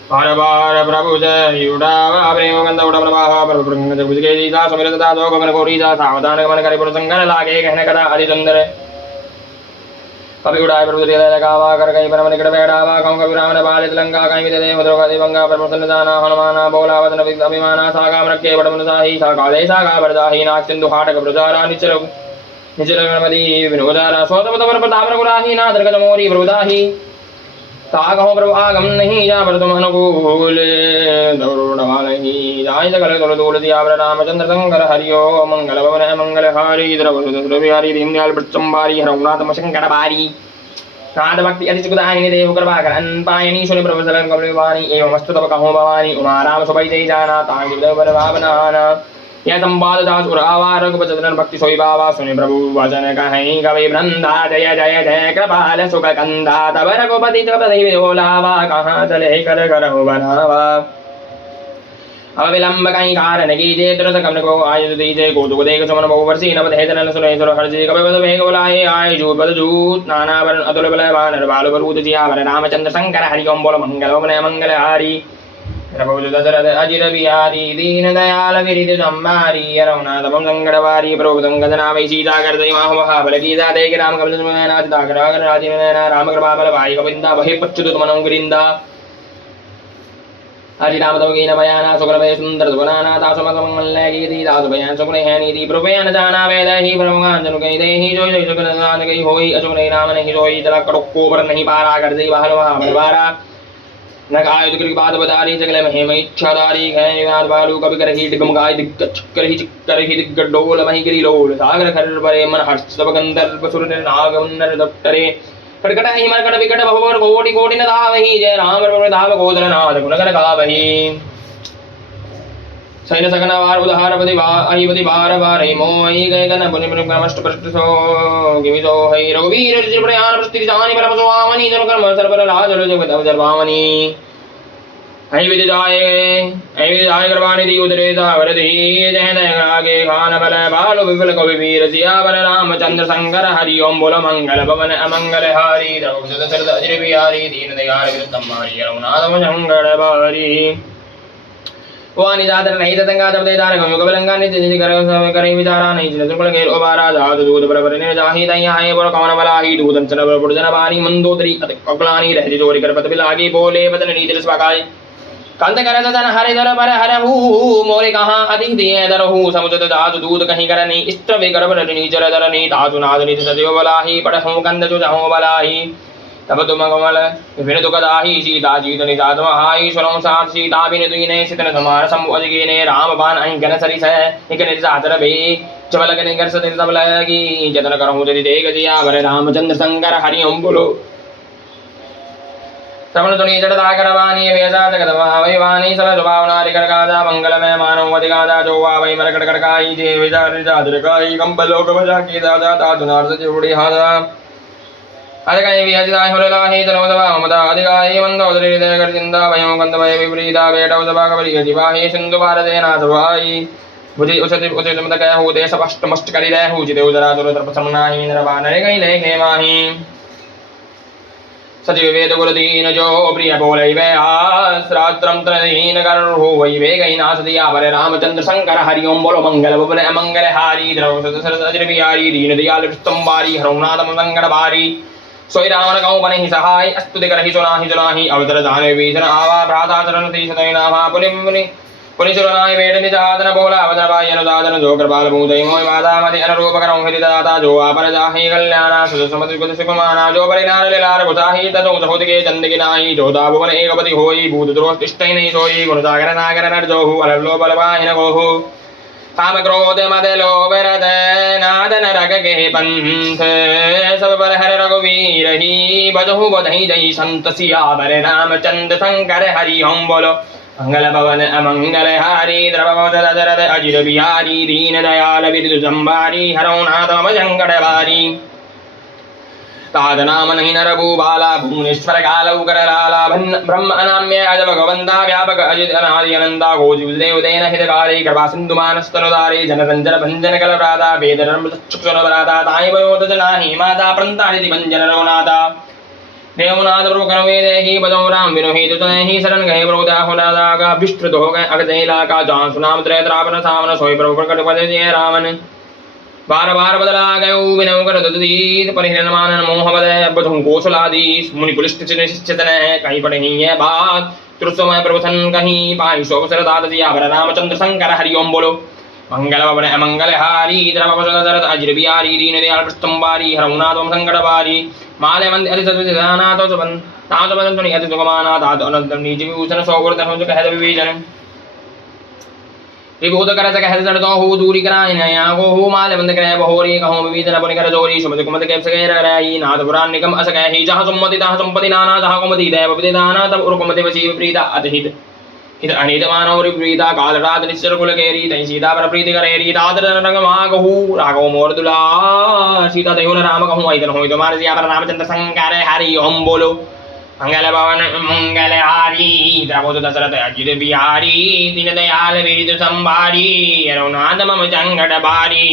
बार बार प्रभु जय उड़ावा प्रेम गंध उड़ प्रवाह प्रभु प्रंग जगुज के जीता सुमिरत दासो गमन कोरी जा सावधान गमन करे पुर संगन लागे कहने कदा आदि सुंदर कभी उड़ाए प्रभु दे लगावा कर गई परम निकट बैठावा कहूँ कभी राम ने बालित लंका कहीं भी दे मधुर का दिवंगा प्रभु जाना हनुमाना बोला वदन अभिमाना सागा मृक्के बड़मन साही सागा दे सागा बरदाही नाग सिंधु हाटक प्रजारा निचर निचर गणपति विनोदारा स्वतम तवर प्रताप रघुराही नाथ गज मोरी प्रभुदाही सागहो प्रभु आगम नहीं जा पर तुम अनुकूल दौड़वालही जाय सकल तुल दूल दियावर रामचंद्र शंकर हरिओ मंगल भवन मंगल हारी द्रवद बिहारी दीनदयाल वृत्संभारी हरनाथ शंकर बारी नाद भक्ति अति सुखदायिनी देव कृपा कर अनपायनी सुनि प्रभु सलन कमलवाणी एवं मस्तु तब कहो भवानी उमा राम सुभई जय जाना तांग बर भावनाना यह संवाद दास उर आवार रघुपति भक्ति सोई बाबा सुनि प्रभु वचन कहीं कवि वृंदा जय जय जय कृपाल सुख कंदा तब रघुपति तब लावा कहाँ चले कर करहु बनावा अब विलंब कहीं कारण कीजिए तुरंत कमल को आयु दीजिए कौतुक देख सुमन बहुवर्षी नव हेतन सुरेश्वर हर्षि कवि बद मेघ बोलाए आय जूत बद जूत नाना वरण अतुल बल वानर बालु बरूद जियावर रामचंद्र शंकर हरि ओम बोल मंगल ओम मंगल हारी प्रभु दशरथ अजिर बिहारी दीन दयाल विरित संभारी रघुनाथ मम संगड़वारी प्रभु गजना वै सीता कर दई माह महाबल गीता देख राम कमल नाथ दागर राजीव नैना राम कृपा बल भाई गोविंदा वही पच्युत मनो गिरिंदा हरि राम तव कीन बयाना सुकर भय सुंदर सुनाना दास मत मंगल गीति दास बयान सुकर है नीति प्रभयान जाना वेद ही ब्रह्मान जनु कहि देहि जोय जोय सुकर नान कहि होई अजुन नाम नहीं जोई जला कड़को पर नहीं पारा कर दई बाहर वहां बलवारा नग आयुध कृपा बात बदारी जगले महे इच्छादारी है निवाद बालू कवि कर ही दिगम गाय दिक्कच कर ही दिग्गडोल महि गिरी लोल सागर खर परे मन हर्ष सब गंधर्व सुर नाग उन्नर दप्तरे कटकट ही मरकट विकट भवर कोटि कोटि न धावहि जय राम प्रभु धाव गोदर नाथ गुणकर गावहि सैन सकन वार उदार पति अहिपति बार बार मोहि गय गन पुनि पुनि क्रमष्ट प्रष्ट सो गिविसो हई रघुवीर जिर प्रयाण प्रस्थिति जानि परम सुआमनि जन कर्म सर्वर राज जगत अवसर पावनि हई विद जाय करवानि दी उदरे सावर दी जय दयागे खान बल बालु विपुल कवि वीर सियावर रामचंद्र शंकर हरि ओम बोल मंगल भवन अमंगल हारी द्रौपद दशरथ अजिर बिहारी दीन दयाल विरतम्हारी रघुनाथ शंकर बारी वाणी जातर नहीं तंगा तब दे दार गयो कबलंगा निज निज करे विचारा नहीं जिन तुकल गेल ओबारा जात दूध बराबर ने जाहि तई हाय बोल कवन बलाही दूधन चन पुरजन बानी मंदोदरी अकलानी रह जोरी कर पत बिलागी बोले बदन नीतिल स्वागाय कंद कर दन हरे दर पर हरहु मोरे कहाँ अधिक दिए दरहु समुद्र दात दूध कहीं कर नहीं इष्ट वे गर्भ नीचर दर नी तासु नाद नित सदेव बलाही पढ़हु कंद जो जाहु बलाही तब तुम कमल विभिन्न दुखदाही सीता जीत निजात महाई सुरम सात सीता बिन दुईने सितन समार संवजगिने राम बाण अहि गन सरिस एक निजातर बे चबल गन कर सदिन तब लगी जतन करहु जदि देख जिया वर रामचंद्र शंकर हरि ओम बोलो तमन तुनि जड़दा करवानी वेसा जगत वै वाणी सब स्वभावना रिकड़कादा मंगल में मानव अधिकादा जो वा वै मरकड़ कड़काई जे विचार जादर काई कंबल लोक बजा की दादा ताजुनार जुड़ी हादा अधिकाय विहजिदाय होरलाही तनोदवा मदा अधिकाय मंदोदरी देकर जिंदा वयो गंधवय विपरीता बेटा उदवा कबरी जिवाही सिंधु भारते नाथवाई बुझि उसति उति मत कह हो देश अष्ट मष्ट करि रहु जिते उदरा दुर तरप समनाही नरवा नरे गई लेखे माही सचिव वेद गुरुदीन जो प्रिय बोले वे आस्त्रात्रम त्रहीन कर हो वही वे गई नाथ दिया बरे रामचंद्र शंकर हरि ओम बोलो मंगल भवन मंगल हारी द्रव सरद बिहारी दीन दयाल स्तंभारी हरौनाथ मंगल बारी सोई रावण कौ बन ही सहाय अस्तुति कर ही सुनाही अवतर जाने बीजन आवा भ्राता चरण ती सदैनावा पुनिसुरनाय वेद निजादन बोला अवदरबाय अनुदादन जो कृपाल भूदय मोय माता मति अनुरूप करौ हरि दाता जो आपन जाहि कल्याणा सुसुमति कुत सुकुमाना जो परिनार लीलार गुसाहि ततो सहोद के चंद के नाहि जो दाभुवन एकपति होई भूत द्रोह तिष्ठै नहीं सोई गुण सागर नागर नर जोहु अललो बलवाहिन गोहु काम क्रोध मद लोभ रद नादन रग के पंथ सब पर हर रघुवीर ही बजहु बधई जय संत सियावर रामचंद्र शंकर हरि ओम बोलो मंगल भवन अमंगल हारी द्रवभव दशरथ अजित बिहारी दीन दयाल विदु संभारी हरौनाथ मम संकट बारी ताद नाम नहीं नर भूबाला भुवनेश्वर कालौ कर लाला ब्रह्म अनाम्य अज भगवंता व्यापक अजित अनादि अनंता गोजुदेव देन हितकारी कृपा सिंधु मानस्तनुदारी जन रंजन भंजन कल प्राता वेद धर्म चक्षुर प्राता ताई वयो तजनाहि माता प्रंतारिति भंजन रघुनाथा देवनाथ प्रभु करो देहि बजो राम विनोहि तुतहि शरण गए प्रभु दाहो दागा विस्तृत हो गए अगजैला का जान सुनाम त्रय त्रापन सामन सोई प्रभु प्रकट पदे जय रामन बार बार बदला गयो विनव कर ददीत परिहरण मानन मोह बदय बधुं कोसलादीस मुनि पुलिष्ट निश्चितन कहीं पढ़ी है बात तुरसमय प्रभुथन कहीं पाई शोभ सरदात दिया बर रामचंद्र शंकर हरि ओम बोलो मंगल भवन अमंगल हारी द्रव शरद अजिर बिहारी दीन दयाल स्तंभारी हरौनाथ मम संकट बारी माले मंद अति सत्वनाथ सुबन ताज बदन तुनि अति सुगमाना ताज अनंतम नीच विभूषण सौवर्धन हो कहत विभीषण विभूत कर सक हर जड़ तो हो दूरी कराय नया को हो माले मंद करे बहोरी कहो विभीषण पुनि कर जोरी सुमति कुमत के सके रही नाथ पुराण निगम अस कहि जहाँ सुमति तहाँ संपति नाना जहाँ कुमति देव विदाना तब उर कुमति वसी प्रीता अतिहित हित अनित मानव प्रीता काल रात निश्चर कुल केरी तई सीता पर प्रीति करेरी दादर रंग मागहु राघव मोर दुला सीता देहुन राम कहूँ ऐतन होई तुम्हारे सिया पर रामचंद्र शंकर हरि ओम बोलो मंगल भवन मंगल हारी द्रवोद दशरथ अजित बिहारी दीन दयाल विदु संभारी रघुनाथ मम संकट बारी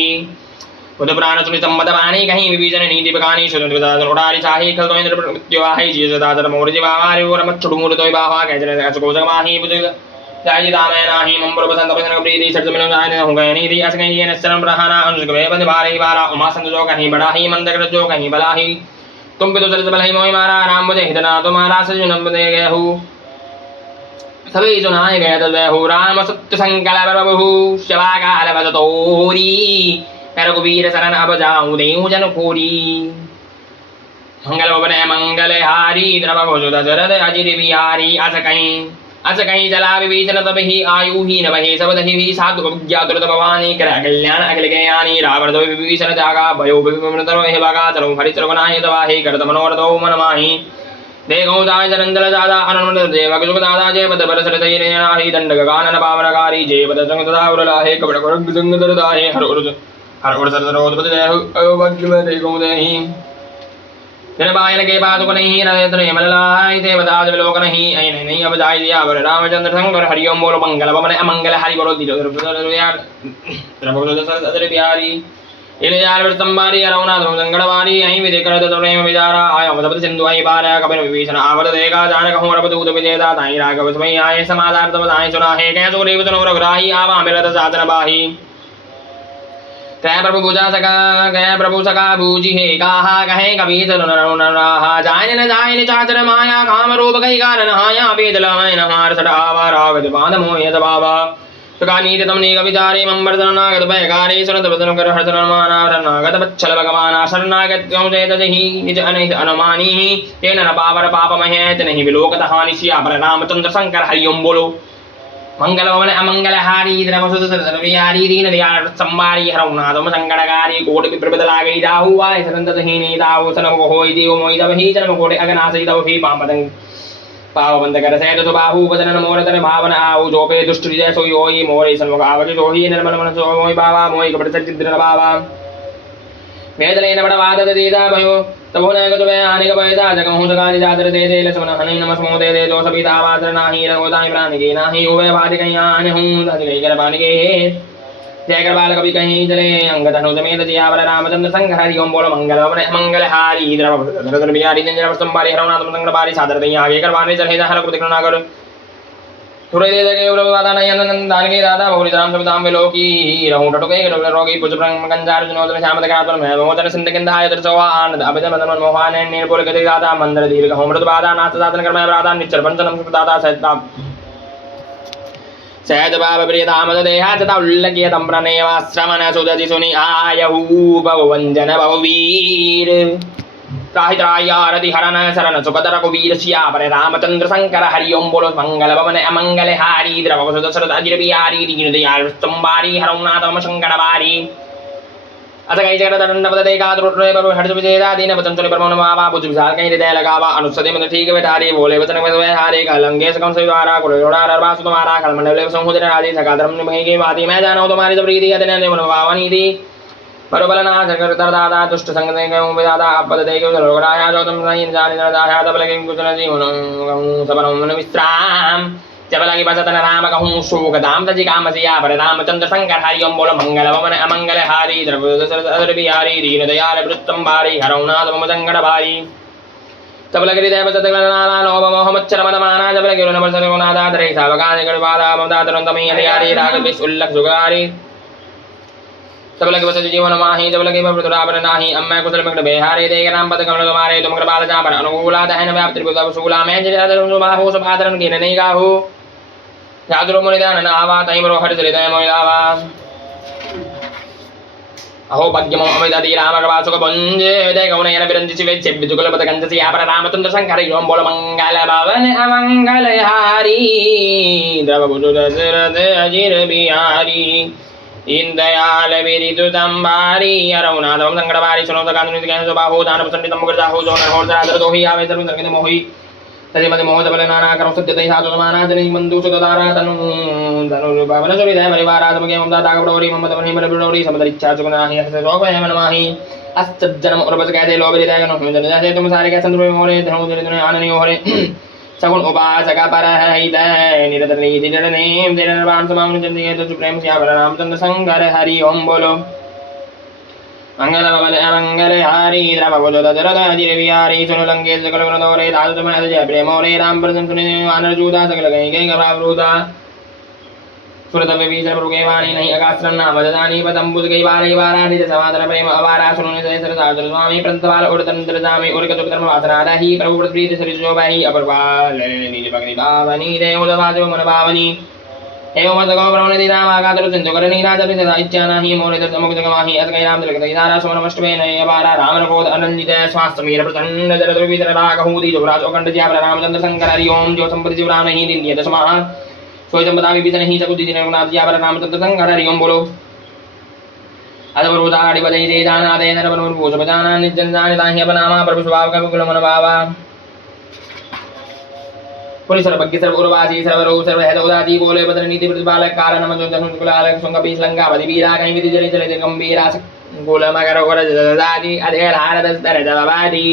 बुध पुराण सुनि संबद वाणी कहीं विभीषण नीति बकानी सुन उड़ारी साही खल तो इंद्र मृत्युवाही जी सदा सर मोर जीवारी और मच्छुड़ मूल तो बाहा कहजन असको जमाही बुझ जाय दामे नाही मंबर बसंत बसन प्रीति सट मिलन जाय हो गए नीति अस कहीं ये नस्तरम रहना अंश गए बंद बारी बारा उमा संग जो कहीं बड़ा ही मंदकर जो कहीं बलाही तुम पे तो चल बलहि मोहि मारा राम मुझे हितना तुम्हारा सजनम दे गए हो सभी सुनाए गए तद हो राम सत्य संकल्प प्रभु शिवा काल बदतोरी रघुवीर शरण अब जाऊं देऊ जन खोरी मंगल भवन मंगल हारी द्रव दशरथ अजिर बिहारी अस कहीं चला विभीषण तब ही आयु ही न वही सब दही भी साधु ज्ञातुरत भवानी कर कल्याण अखिल ज्ञानी रावण दो विभीषण जागा भयो विमृतरो हे भागा चलो हरि चरगनाहि दवाहि करत मनोरथो मन माहि देखो जाय जरंजल दादा अनंत देवक जुग दादा जय पद बरसर तैरे नाहि दंडक गानन पावनकारी जय पद संग सदा उरलाहे कपड़ करग संग दरदाहे हर उर सरदरोद पद जय हो वज्र में देखो देहि जनबायन के पादुक नहीं रत्न यमलाय देवदास विलोक नहीं ऐन नहीं अब जाय दिया वर रामचंद्र शंकर हरि ओम बोलो मंगल भवन अमंगल हरि बोलो दिलो यार प्रभु दशरथ अदर बिहारी इने यार वर्तंबारी रघुनाथ संगड़वारी ऐ विदे करत तोरे में विचारा आयो मदपति सिंधु आई बार कबिन विभीषण आवत देगा जानक हूं रबदूत विजेता ताई राघव समय आए समाचार तब ताई सुना है कै सो रेव तनो रघुराही आवा मिलत साधन बाही कै प्रभु बुझा सका कै प्रभु सका बूझी है कहा कहे कभी रहा जायन न जायन चाचर माया काम रूप कही कारण हाया वेद लय नहार सट आवा रागत बांध मोह बाबा सुखा नीति तम नीक विचारे मंबर शरणागत भयकारे सुनत वदन कर हर्षण माना शरणागत बच्छल भगवाना शरणागत क्यों जयत जहि निज अनहित अनुमानी तेन न पावर पाप महेत नहीं विलोकत हानि सिया पर रामचंद्र शंकर हरि ओम बोलो मंगल भवन अमंगल हारी द्रव सर्वयारी दीन दयाल संभारी हरौनाथ मम संकटकारी कोटि विप्रपद लागई जाहु वाय सरंत सहीनी दाहु सनम को होई देव मोई दव ही जन्म कोटि अगनासई दव ही पापदं पाव बंद कर सैत सुबाहु वदन मोरतन भावन आउ जो पे दुष्ट विजय सोई होई मोरे सन्मुख आवज जो ही निर्मल मन सो मोई बाबा मोई कपट सचिद्र बाबा वेदलेन बड़वाद देदा भयो तबो न गतो वे आने का पैदा जगहु जगानि जातर दे दे लसमन हनि नमस्मो दे दे जो सबिता वाचर नाही रघोदाई प्राण के नाही ओवे भाज कहीं आने हूं धज गई कर पानी के जय कृपाल कभी कहीं चले अंग धनु समेत जियावर रामचंद्र संग हरि ओम बोलो मंगल मंगल हारी द्रव बिहारी जंजन संबारी हरनाथ मंगल बारी सादर दई आगे करवाने चले जा हर को देखना कर थोड़े दे दे के दादा नयन दान के दादा बहुरी राम सब दाम में लोकी रहूं टटके के रोगी पुज प्रंग गंजार जनोदन श्याम दगातन में मोचन सिंध किंदा यत्र सवा आनंद अभिद मदन मोहन ने बोल के दादा मंदर दीर्घ होमृत बाधा नाथ साधन कर्म राधा निचर पंचनम दादा सहिता सहज भाव प्रिय धाम देहा चता उल्लकिय तम्प्रनेवा श्रमण सुदति सुनि आयहू भववंजन भववीर त्राहि त्रायारति हरण शरण सुभद्र कुबीर सियावर रामचंद्र शंकर हरि ओम बोलो मंगल भवन अमंगल हारी द्रव सुदशरथ अजिर बिहारी दीन दयाल स्तंभारी हरौनाथम शंकर बारी अथ कई जगत दंड पद देखा त्रुटने पर हर्ष विजेता दीन वचन सुनि परमन बाबा बुझ विशाल कहीं हृदय लगावा अनुसदे मन ठीक बैठारी बोले वचन में वे हारे कलंगे सकम सविवारा कुलोड़ा नरवा सुतमारा कलमंडल संहुदर आदि सकाधर्म निभई की बाती मैं जानो तुम्हारी सब प्रीति अदन ने मन भावनी दी परबलनाथ कर दादा दुष्ट संग दे गयो विदाता आपद दे गयो लोगराया जो तुम नहीं जाने दाया तब लगे कुछ न जीवन सबन मन विश्राम जब लगी बसतन राम कहूँ शोक दाम तजी काम सिया पर रामचंद्र शंकर हरि ओम बोलो मंगल भवन अमंगल हारी द्रव दशरथ बिहारी दीन दयाल वृत्तम बारी हरौनाथ मम संकट भारी तब लगे हृदय बसत नाना लोभ मोह मच्छर मद माना जब लगे नमर सदो नादा धरे सावकान गणवादा ममता तरंतमी हरियारी राग विष उल्लख सुगारी तब लगे बस जीवन माही जब लगे मृदुरावर नाही अम्मै कुशल मग्न बेहारे देग नाम पद कमल तुम्हारे तुम कृपाल जा पर अनुकूला दहन व्याप्त त्रिभुव सूला मैं जिन आदर बाहु सभादरन कीन नहीं गाहु जादुरो मुनिदान आवा तई मरो हर हृदय मोयावा अहो भाग्यमो अमितादि राम कृपा सुख भुंजे दे गौनयन विरंजि शिवे चेब्बि जुगल पद गंज सिया पर रामचंद्र शंकर ओम बोल मंगल भवन अमंगल हारी द्रव बुझु दशरथ अजिर बिहारी दीन दयाल विरितु तंबारी अरौनाथम संकट बारी सुनो सकांत नित्य कहन सुबाहु दानव संडितम मुगर जाहु जो नर होर सरादर दोही आवे सर्व सर्कित मोहि तजे मदे मोह जबल नाना करो सत्य तै साधु समाना जनि बंधु सुत दारा तनु धनु पावन सुरि दय परिवार आदम के ममता दाग बडोरी ममत बनि मर बडोरी समदर इच्छा सुगना ही हस रोग है मन माही अस्त जन्म और बस कहते लोभ हृदय गनो जन जैसे तुम सारे के संद्र मोरे धनु जन आननि होरे सगुण उपासक पर है निरतर नीति निर्णय दिन बाण समाम जन तो प्रेम सिया रामचंद्र शंकर हरि ओम बोलो मंगल भवन मंगल हारी द्रव बोलो दशरथ अजिर बिहारी सुन लंके सकल गुण दोरे दादु तुम जय प्रेम रे राम प्रसन्न सुनि आनर जूता सकल गई गई गभावरूता सुरत विभीषण प्रभु वाणी नहीं अगास्त्रन नाम ददानी पदम्बुज गई वारी वारा निज समादर प्रेम अवारा सुनो जय सरदार स्वामी प्रंतवाल और तंत्र जामी और कतुक धर्म वासना ही प्रभु प्रीति सरि शोभाई अपर्वाल नील भगनि पावनी देव दवाजो मन पावनी एवं मदगो ब्रह्मण दी नाम आगातर सिंधु करनी राजा ति सदा इच्छा नाही मोरे दसमुख जगमाही असगै राम तिलक दी नारा सोन अष्टमे नय अवारा राम कोद अनंदित स्वास्थ्य मीर प्रसन्न जर द्रवित राघहूति जोराज अखंड ज्यावर रामचंद्र शंकर हरि ओम जो संपत्ति जीव राम नहीं दिन दशमा सोई संपदा विभीषण ही सकुति दिन रघुनाथ ज्यावर रामचंद्र शंकर हरि ओम बोलो अदवरोदाड़ी बदई दे दाना दे नर बन पूज बजाना निजन जाने ताहि अपनामा प्रभु स्वभाव का कुल मन बावा पुरी सर्वज्ञ सर्वउर्वासी सर्वरो सर्वहेतोदाजी बोले बदन नीति प्रतिपालक कारण मजो धनु कुलालक संग बीस लंका बदि वीरा कहीं विधि जरि चले गंभीरा गोल मगर गोर दादी अधेर हार दस्तर जवादी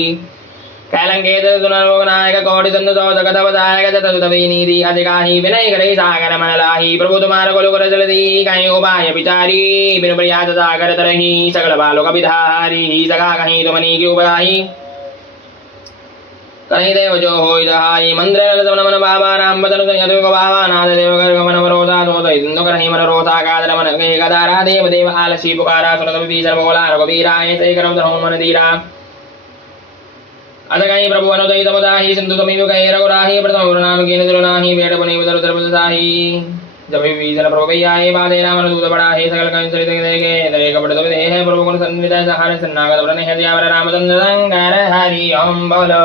कैलंकेत सुनरो नायक कोटि तंद सौ जगत बदायक जत तवे नीति अधिकाही विनय करे सागर मन लाही प्रभु तुम्हार गोल गोर जलदी कहीं उपाय विचारी बिन प्रयास सागर तरही सकल बालोक विधारी सगा कहीं तुमनी की उपाई कहीं देव जो होई दहाई मंत्र समन मन बाबा राम बदन यदुग बाबा नाद देव कर गमन वरोधा सोत इंदु करहि मन रोधा कादर मन के गदारा देव देव आलसी पुकारा सुनत विभीषण बोला रघुवीरा ऐसे करम धर्म मन धीरा अद कहीं प्रभु अनुदयित मुदाहि सिंधु समीप कहीं रघुराहि प्रथम नाम कीन दुरनाहि वेद पुनि उदर उदर बसाहि जब विभीषण प्रभु भैयाहि बाधे राम दूत बड़ा हे सकल कहीं चरित देखे दरे कपट तब देह प्रभु गुण संविद सहार सन्नागत व्रन है ज्यावर रामचंद्र शंकर हरि ओम बोलो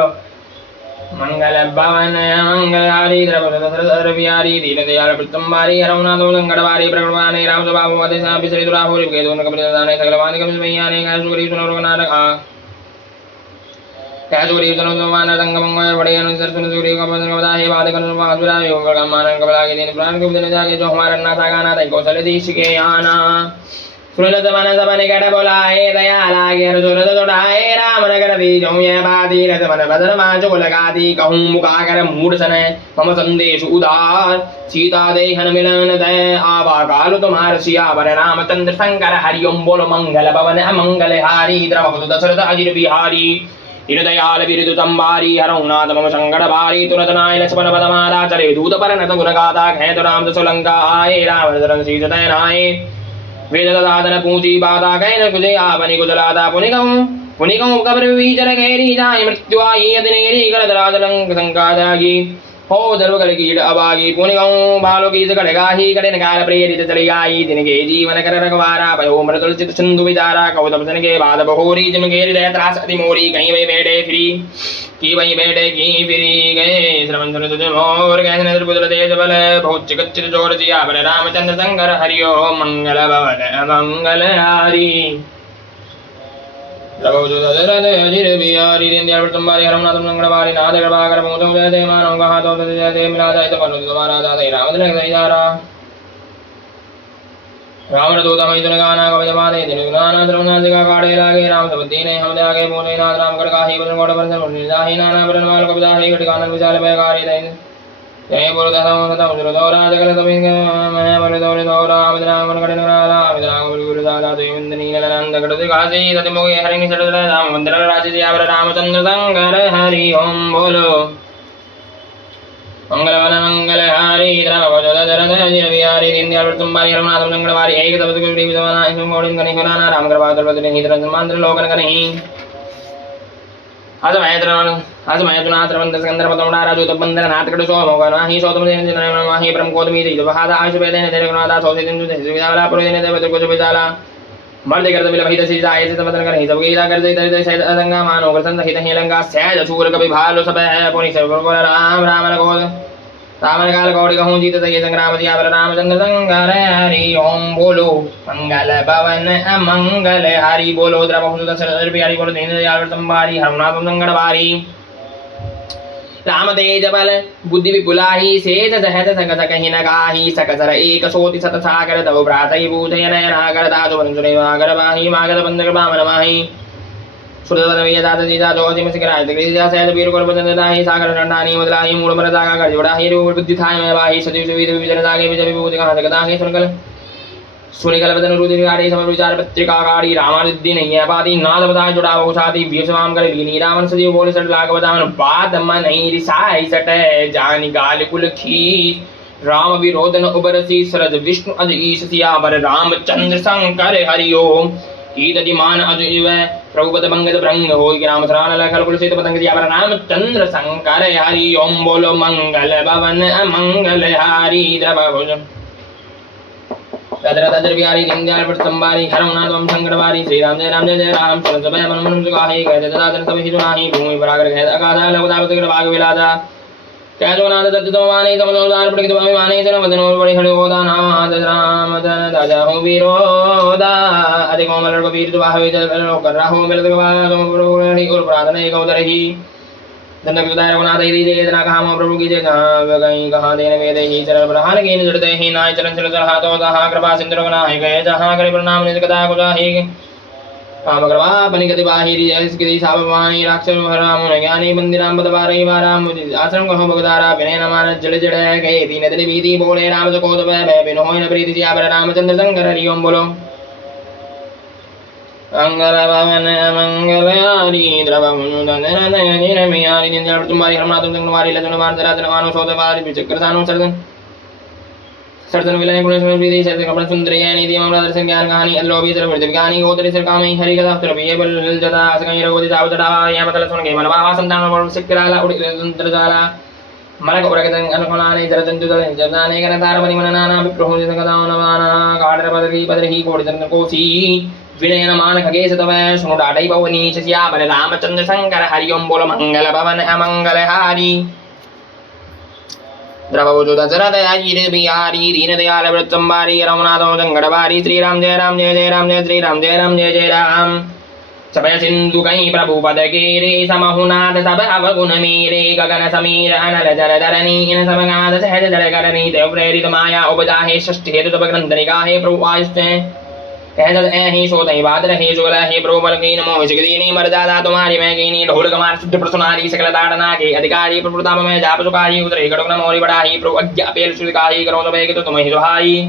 मंगल भवन मंगल हारी द्रव दशरथ बिहारी दीन दयाल प्रतंबारी हरौनाथ संकटवारी प्रगटवाने राम स्वभाव आदेशा बिसरि दुराहुरि के दोन कपिल दाने सकल वानि कपिल मैयाने कासुरी सुनो रोगनाथ आ कासुरी सुनो मान संगमंग बड़े अनुसर सुनो सूरी का पदन बदाहि बाद कन वासुरा योग का मान कबला के दिन प्राण के दिन जाके जो हमारा नाथा गाना तै कौशल देश के आना सुनल समन समन कट बोलाए दया लागे सुरत चढ़ाए राम नगर दीजो ये बाती रस मन बदन माचो लगाती कहूँ मुखाकर मूड सने मम संदेश उदार सीता देहन मिलन दय आवा कालु तुम्हार सियावर रामचंद्र शंकर हरिओम बोलो मंगल भवन अमंगल हारी द्रवहु दशरथ अजिर बिहारी दीनदयाल बिरदु संबारी हरौनाथ मम संकट भारी तुरत नाय लक्ष्मण पदमाला चले दूत परनत गुण गाथा खेत राम दशो लंका आए राम शरण सीता नाय वेद दादन पूजी बाधा कैन कुजे आपनि कुजलादा पुनिकं कब्र विचर गैरी जाय मृत्यु आई अदिनेरी गलदराजलंक संकादागी हो दर्वगल कीट अबागी पुनिकं बालो की सकड़ गाही कड़िन काल प्रेरित चली आई दिन के जीवन कर रखवारा भयो मृदुल चित सिंधु विचारा कौतम सन के बाद बहोरी जिम के हृदय त्रास अति मोरी कहीं वही बैठे फ्री की वही बैठे की फिरी गए श्रवण सुन सुज मोर गए निर्बुदल तेज बल बहुत चिकचित जोर जिया बल रामचंद्र शंकर हरिओ मंगल भवन मंगल हारी प्रभु दशरथ अजिर बिहारी दीनदयाल तुम्हारी हरमनाथ मंगलवारी नाथ कृपाकर मोदो जय जय मानव कहा तो जय जय मिला जाय तो मनु तुम्हारा दादा राम दिन गईदारा राम दूत मई जन गाना कवि जमाने दिन गाना द्रवना जगा काड़े लागे राम सबदी ने हम जागे बोले नाथ राम कर काहे बन गोड़ बन मुनि जाहि नाना बरन वाल कविता है घट गाना विचार बेकारी दे जय बोल दादा सदा मुझ दौरा जगल तबिंग मैं बोले दौरे दौरा विद्राम मन कड़े नराला विद्राम गुरु दादा देवंदनी नंद गड़ दिगासी सति मोगे हरिनि सड़ राम मंदिर राजी जियावर रामचंद्र शंकर हरि ओम बोलो मंगलवन मंगल हारी द्रवभुज दशरथ अजिर बिहारी दीनदयाल तुम्हारी हरमनाथ मंगलवारी एक तपस गुरु विद्वाना इसमें मोड़िन कनि होना राम कृपा दरबदने हित मंत्र लोकन कनि आज महेंद्रनाथ रवंत सिकंदर पतमड़ा राजू तो बंदर नाथ कड़ सो मोगा नाही सो तुम देने जन माही ब्रह्म कोद मी जो बहादा आयुष वेदने तेरे गुणादा सो दिन जो विजाला पुरोहिने देव तो कुछ विजाला मर्द कर मिल भई दसी जाय से समतन कर ही सब गीता कर दे दे सहित असंगा मानो कृष्ण सहित ही लंका सहज सूर कवि भालो सब है पुनि सब राम राम को रावण काल गौड़ी कहूँ जीत सही संग्राम दिया बल रामचंद्र शंकर हरि ओम बोलो मंगल भवन अमंगल हरि बोलो द्रवहु दशरथ बिहारी बोलो दीनदयाल संबारी हरमनाथ संकट भारी राम तेज बल बुद्धि विपुलाही सेज सहज सकस कहीं न गाही सकसर एक सोति सत सागर तव भ्रातहि बूझय नयनागर दाजो बंसुरे मागर बाही मागध बंदर बामन माही सुरदन विजय सीता जोशी में सिकराय ग्रीजा सैद वीर को बदन दाही सागर नंदानी मदलाही मूल मर जागा कर जोड़ाही रूप बुद्धि थाय में बाही सजीव सुविध विजय जागे विजय विभूति कहां तक दाही सुनिकल बदन रुदि गाड़ी समय विचार पत्रिका गाड़ी रामादिद्दि नहीं है बाती नाद बता जुड़ा वो छाती विषमाम कर लीनी रावण सजीव बोले सट लाग बदान बात मन नहीं रिसाई सट जानी गाल कुल खी राम विरोधन उबरसी सरद विष्णु अज ईश सियावर रामचंद्र शंकर हरि ओम ईदधिमान अजुव प्रभुपद मंगल भ्रंग हो राम सरान लखल कुल सित पतंग जिया रामचंद्र शंकर हरि ओम बोलो मंगल भवन मंगल हारी द्रवभुज दशरथ बिहारी दीनदयाल संबारी हरमनाथ ओम शंकरवारी श्री राम जय राम चरण सब मन मन सुखाही गए दादर सब ही सुनाही भूमि परागर गए अगाधा लघुदावत भाग विलादा कैजो नाद सत्य वाणी समलोदार पड़ित अभिमानी जन वदनो बड़ी हरि ओदानाद राम धन दादा हो वीरोदा अधिक कोमल वीर दुबाहे जल कर रहो मिल दगवादो पुरोहि और प्रार्थना एक उदरहि दंडक उदार गुनाथ ही जय जना कहा प्रभु की जय कहां गई कहां देन वेद ही चरण प्रहान के जड़ते ही नाय चरण चल चढ़ा तो जहां कृपा सिंधु गुनाह गए जहां करे प्रणाम निज कदा गुजाहि काम करवा बनि गति बाहिरी जय इसकी साबवानी राक्षस राम ने ज्ञानी मंदिराम बदवारई वाराम आश्रम कहो भगदारा बिने नमान जल जड़ गए तीन दिन बीती बोले राम को तो भय बिनो होय न प्रीति जिया रामचंद्र शंकर हरि ओम बोलो मंगल भवन मंगल हरि द्रवभुज दशरथ मियारी दीनदयाल तुम्हारी हरमनाथ संगवारी लजन वार जरा जनवानो सोदवारी विचक्र सानो सर्दन विलय गुण समय प्रीति सर्द कपड़ सुंदर ज्ञानी दीमा दर्शन ज्ञान कहानी अल्लोभी सर्व वृद्ध ज्ञानी गोत्री सर कामई हरि कथा सुर बिये बल जदा असकई रघुति साव तड़ा या मतलब सुन के मन बाबा संतान और सिकराला उड़ी तंत्र जाला मलक उरग अनुखनाने जरजंतु जनाने कन तार मणि मन नाना विप्रहो जगदाव नवाना गाडर पदरी कोटि जन कोसी विनयन मान खगेश तव सुनु डाडई पवनी चसिया बल रामचंद्र शंकर हरि ओम बोलो मंगल भवन अमंगल हारी द्रवभुज दशरथ अजिर बिहारी दीनदयाल संबारी रमनाथ संगड़बारी श्री राम जय राम जय जय राम जय श्री राम जय राम जय जय राम चपय सिंधु कहीं प्रभु पद गिरे समहुनाथ सब अवगुण मीरे गगन समीर अनल जल धरणी इन समगाध सहज जल करणी देव प्रेरित माया उपजाहे षष्ठी हेतु तब ग्रंथ निगाहे प्रभु आयुष्य ही सोत ही बादर ही सोला ही प्रोबल की नमो जगदीनी मर्यादा तुम्हारी मैं कीनी ढोल कमार शुद्ध प्रसुनारी सकल ताड़ना के अधिकारी प्रभुताप में जाप सुखाही उतरे गड़क नमोरी बड़ाही प्रभु अज्ञा पेल सुखाही करो तो बेग तो तुम्हें सुहाई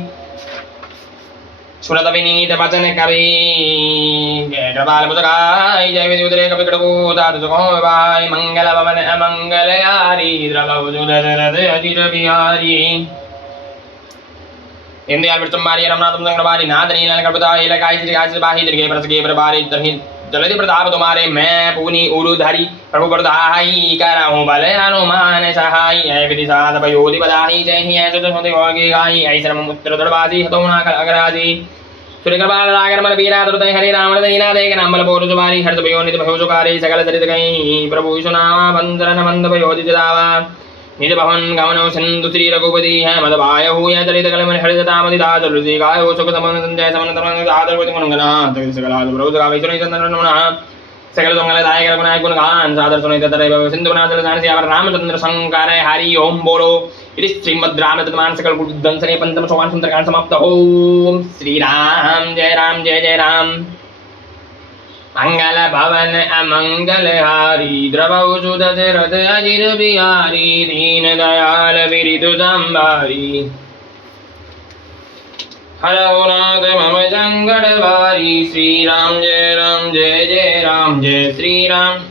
सुनत विनीत वचन कवि कृपाल पुस्तकाय जय विधि उदरे कवि कड़को दातु सुखो भाई मंगल भवन अमंगल यारी द्रवु दशरथ अजित बिहारी इंद्रियाल विचंबारी रमनाथम संगवारी नादनी ललकपता इलकाई श्री आशीष बाही दीर्घे परस के प्रभारी तरहि जलधि प्रताप तुम्हारे मैं पूनी उरुधरी प्रभु प्रदाई करहूं बल हनुमान सहाय ऐ विधि साध पयोधि बदाही जय ही ऐसे तो होते होगे गाई ऐ श्रम उत्तर दरबाजी हतोना कर अग्राजी सूर्य कृपाल रागर मन बीरा दुर्दय हरि राम दीना देख नाम बल बोल जुबारी हर्ष भयो नित भयो सुकारी सकल चरित गई प्रभु सुनावा बंदरन मंद पयोधि जदावा निज भवन गमनो सिंधु श्री रघुपति है मदभाय हो या चरित कल मन हरिता मदि दास रुचि गाय हो सुख समन संजय समन तरंग आदर गति गुणगना जगत सकल आदि प्रभु सगा विष्णु चंद्र नमः सकल मंगल दायक रघुनायक गुण गान सादर सुनित तरय सिंधु नाचल जान सियावर रामचंद्र शंकर हरि ओम बोलो इति श्रीमद् रामचरितमानस सकल गुणदंसने पंचम सोपान सुंदरकांड समाप्त ओम श्री राम जय राम मंगल भवन अमंगल हारी द्रवौ सुत दशरथ अजित बिहारी दीन दयाल विरितु संभारी हरौ नाथ मम संकट भारी श्री राम जय राम जय श्री राम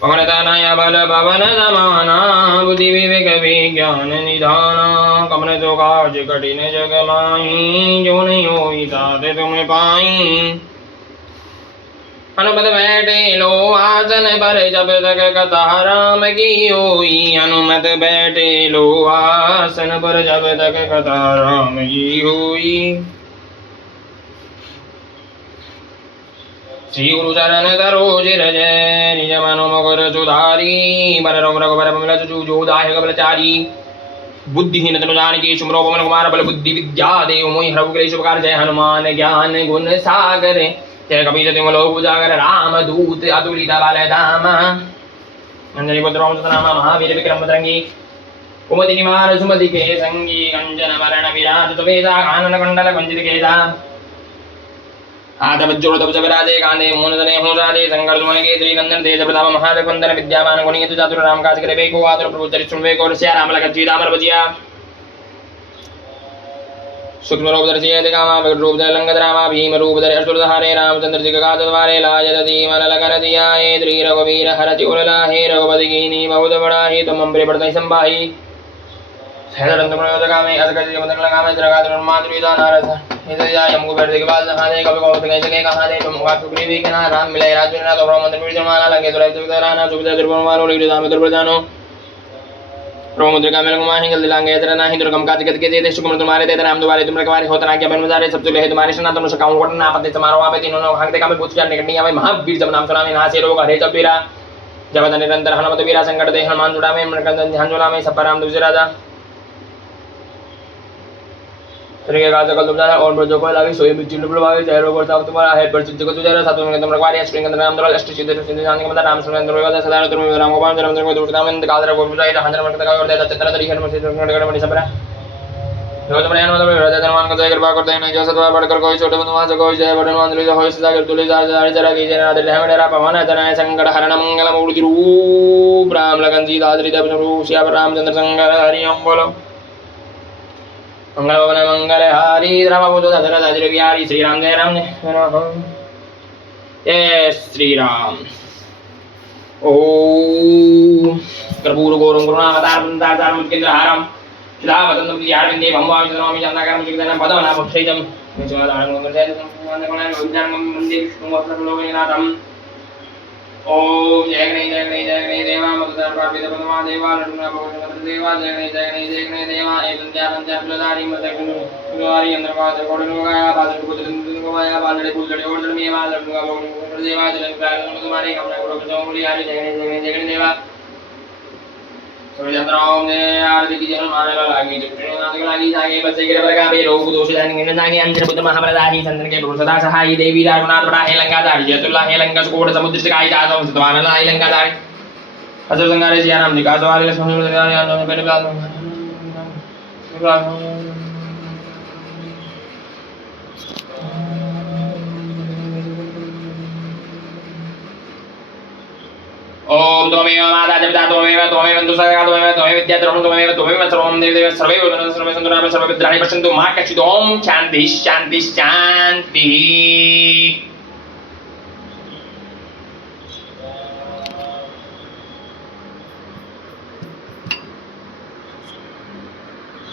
पवन तनय बल भवन समाना बुद्धि विवेक विज्ञान निधाना कमन जो काज कठिन जग माही जो नहीं होई तात तुम पाई हनुमत बैठे लो आसन पर जब तक कथा राम की होई हनुमत बैठे लो आसन पर जब तक कथा राम की होई श्री गुरु चरण सरोज रज निज मनो मकर सुधारी बल रोम रघुबर बिमल जसु जो दायक बलचारी बुद्धिहीन तनु जानकी सुमरो पवन कुमार बल बुद्धि विद्या देव मोहि हरहु क्लेश उपकार जय हनुमान ज्ञान गुण सागर जय कपीश तिम लोक उजागर राम दूत अतुलित बल धाम अंजनी पुत्र रामचंद्र नाम महावीर विक्रम बजरंगी कुमति निवार सुमति के संगी कंचन वरण विराज सुवेशा कानन कुंडल कुंजित केसा आदवज्जोड़ तब जबराजे कांदे मोनदने होजादे संकर सुमन के श्री नंदन तेज प्रताप महाजगवंदन विद्यावान गुणित चातुर राम काज करे बेको आतुर प्रभु चरित सुनवे को रसिया राम लखन सीता अमर बजिया सूक्ष्म रूप धर सिय दिखावा विकट रूप धर लंगत रामा भीम रूप धर असुर धारे रामचंद्र जी का द्वारे लाज दधी मन लखन दिया हे श्री रघुवीर हर चुरला हे रघुपति कीनी बहुत बड़ा हे तुम अम्बरे बड़तई संभाही हैदरंत प्रयोजका में असकर जी मंत्र लगा में जगा दर माधुरीदा नारद इधर जा हमको बैठ के बाद नहा दे कभी को कहीं जगह कहां दे तुम वाक सुग्रीवी के ना राम मिले राजू ना तो मंत्र विजय माला लगे तो रहते राना सुविधा दुर्बल वालो लीड दाम दुर्बल जानो प्रो मुद्रिका में लंगमा ही जल्दी लांगे जरा नहीं दुर्गम काज गत के दे सुकुम तुम्हारे दे नाम दुबारे तुम रखवारे होता ना क्या बन मजारे सब चले तुम्हारे सुना तुम सकाऊं कोट ना पते समारो आपे तीनों लोग हंगते का में पूछ जाने कटनी आवे महावीर जब नाम सुना में ना से रोग हरे जब पीरा जब निरंतर हनुमत वीरा संकट दे हनुमान जुड़ा में मरकंदन ध्यान जुड़ा में सब राम दूसरे राजा तरीके का सकल तुम जाना और ब्रजो को लागे सोए बिचिन प्रभावे जय रोग और तुम्हारा है प्रसिद्ध को तुझे सातों में तुम रखवारी श्री गंध नाम द्वारा अष्ट सिद्ध सिद्ध जान के मतलब राम सुरेंद्र रोगा सदा तुम राम गोपाल जन्म को दुर्दामन कादर को बुझाई हंजन मन का और देता चित्र तरी हनुमान से गड़ मणि सबरा रोज बयान मतलब राजा धनवान को जय कृपा करते हैं जो सतवा बढ़कर कोई छोटे बंधुआ से कोई जय बड़नवान द्विज होय सदा तुले जार जरा की जय नाद है मेरा पवन जनाय संकट हरण मंगल मूर्ति रूप राम लगन जी दादरी देव रूप श्याम रामचंद्र संगर हरि ओम बोलो मंगल भवन मंगल हारी द्रवौ सुत दशरथ अजित बिहारी श्री राम जय श्री राम ओम कर्पूर गौरम करुणावतारं दातारं मुत्केन्द्रहारं शिलावतंतं प्रियारविन्दे भंवामि नमामि चन्द्राकारं मुचिकदनं पदवनाभक्षैजं विश्वदानं गंगजयतं वन्दनामि विद्यानं वन्दे विष्णुवत्सलोकनाथम् ओम जय गणेश देवा मधुदार पार्वती पद्मा देवा लड्डूना भगवान देवा जय गणेश देवा एवं पंचा फुलधारी मदकुलवारी अंदरवाद कोडनुगाया बादल कुदरनुगाया बादल कुलदड़े ओडल में मां लड्डूगा भगवान देवा जल गालन तुम्हारे कमरा को चौमुड़ी आरी जय गणेश देवा सूर्यचंद्रों ने आरती की जन्म माने वाला आगे नाथ के लागी जागे बच्चे के बरगा बे रोग दोष जान गिन जागे अंजन बुद्ध महाप्रदाही चंद्र के पुरुष सदा सहाय देवी राघुनाथ बड़ा है लंका दारी जतुल्ला है लंका कोट समुद्र से काई जाता हूं सतवान ला है लंका दारी असुर संगारे सिया नाम निकास वाले लक्ष्मण ने आनंद में पहले बात ओम त्वमेव माता च पिता त्वमेव त्वमेव बन्धुः सखा त्वमेव त्वमेव विद्या द्रवणं त्वमेव त्वमेव सर्वं देवदेव सर्वे भवन्तु सर्वे सन्तु सर्वे भद्राणि पश्यन्तु मा कश्चित् ओम शान्तिः शान्तिः शान्तिः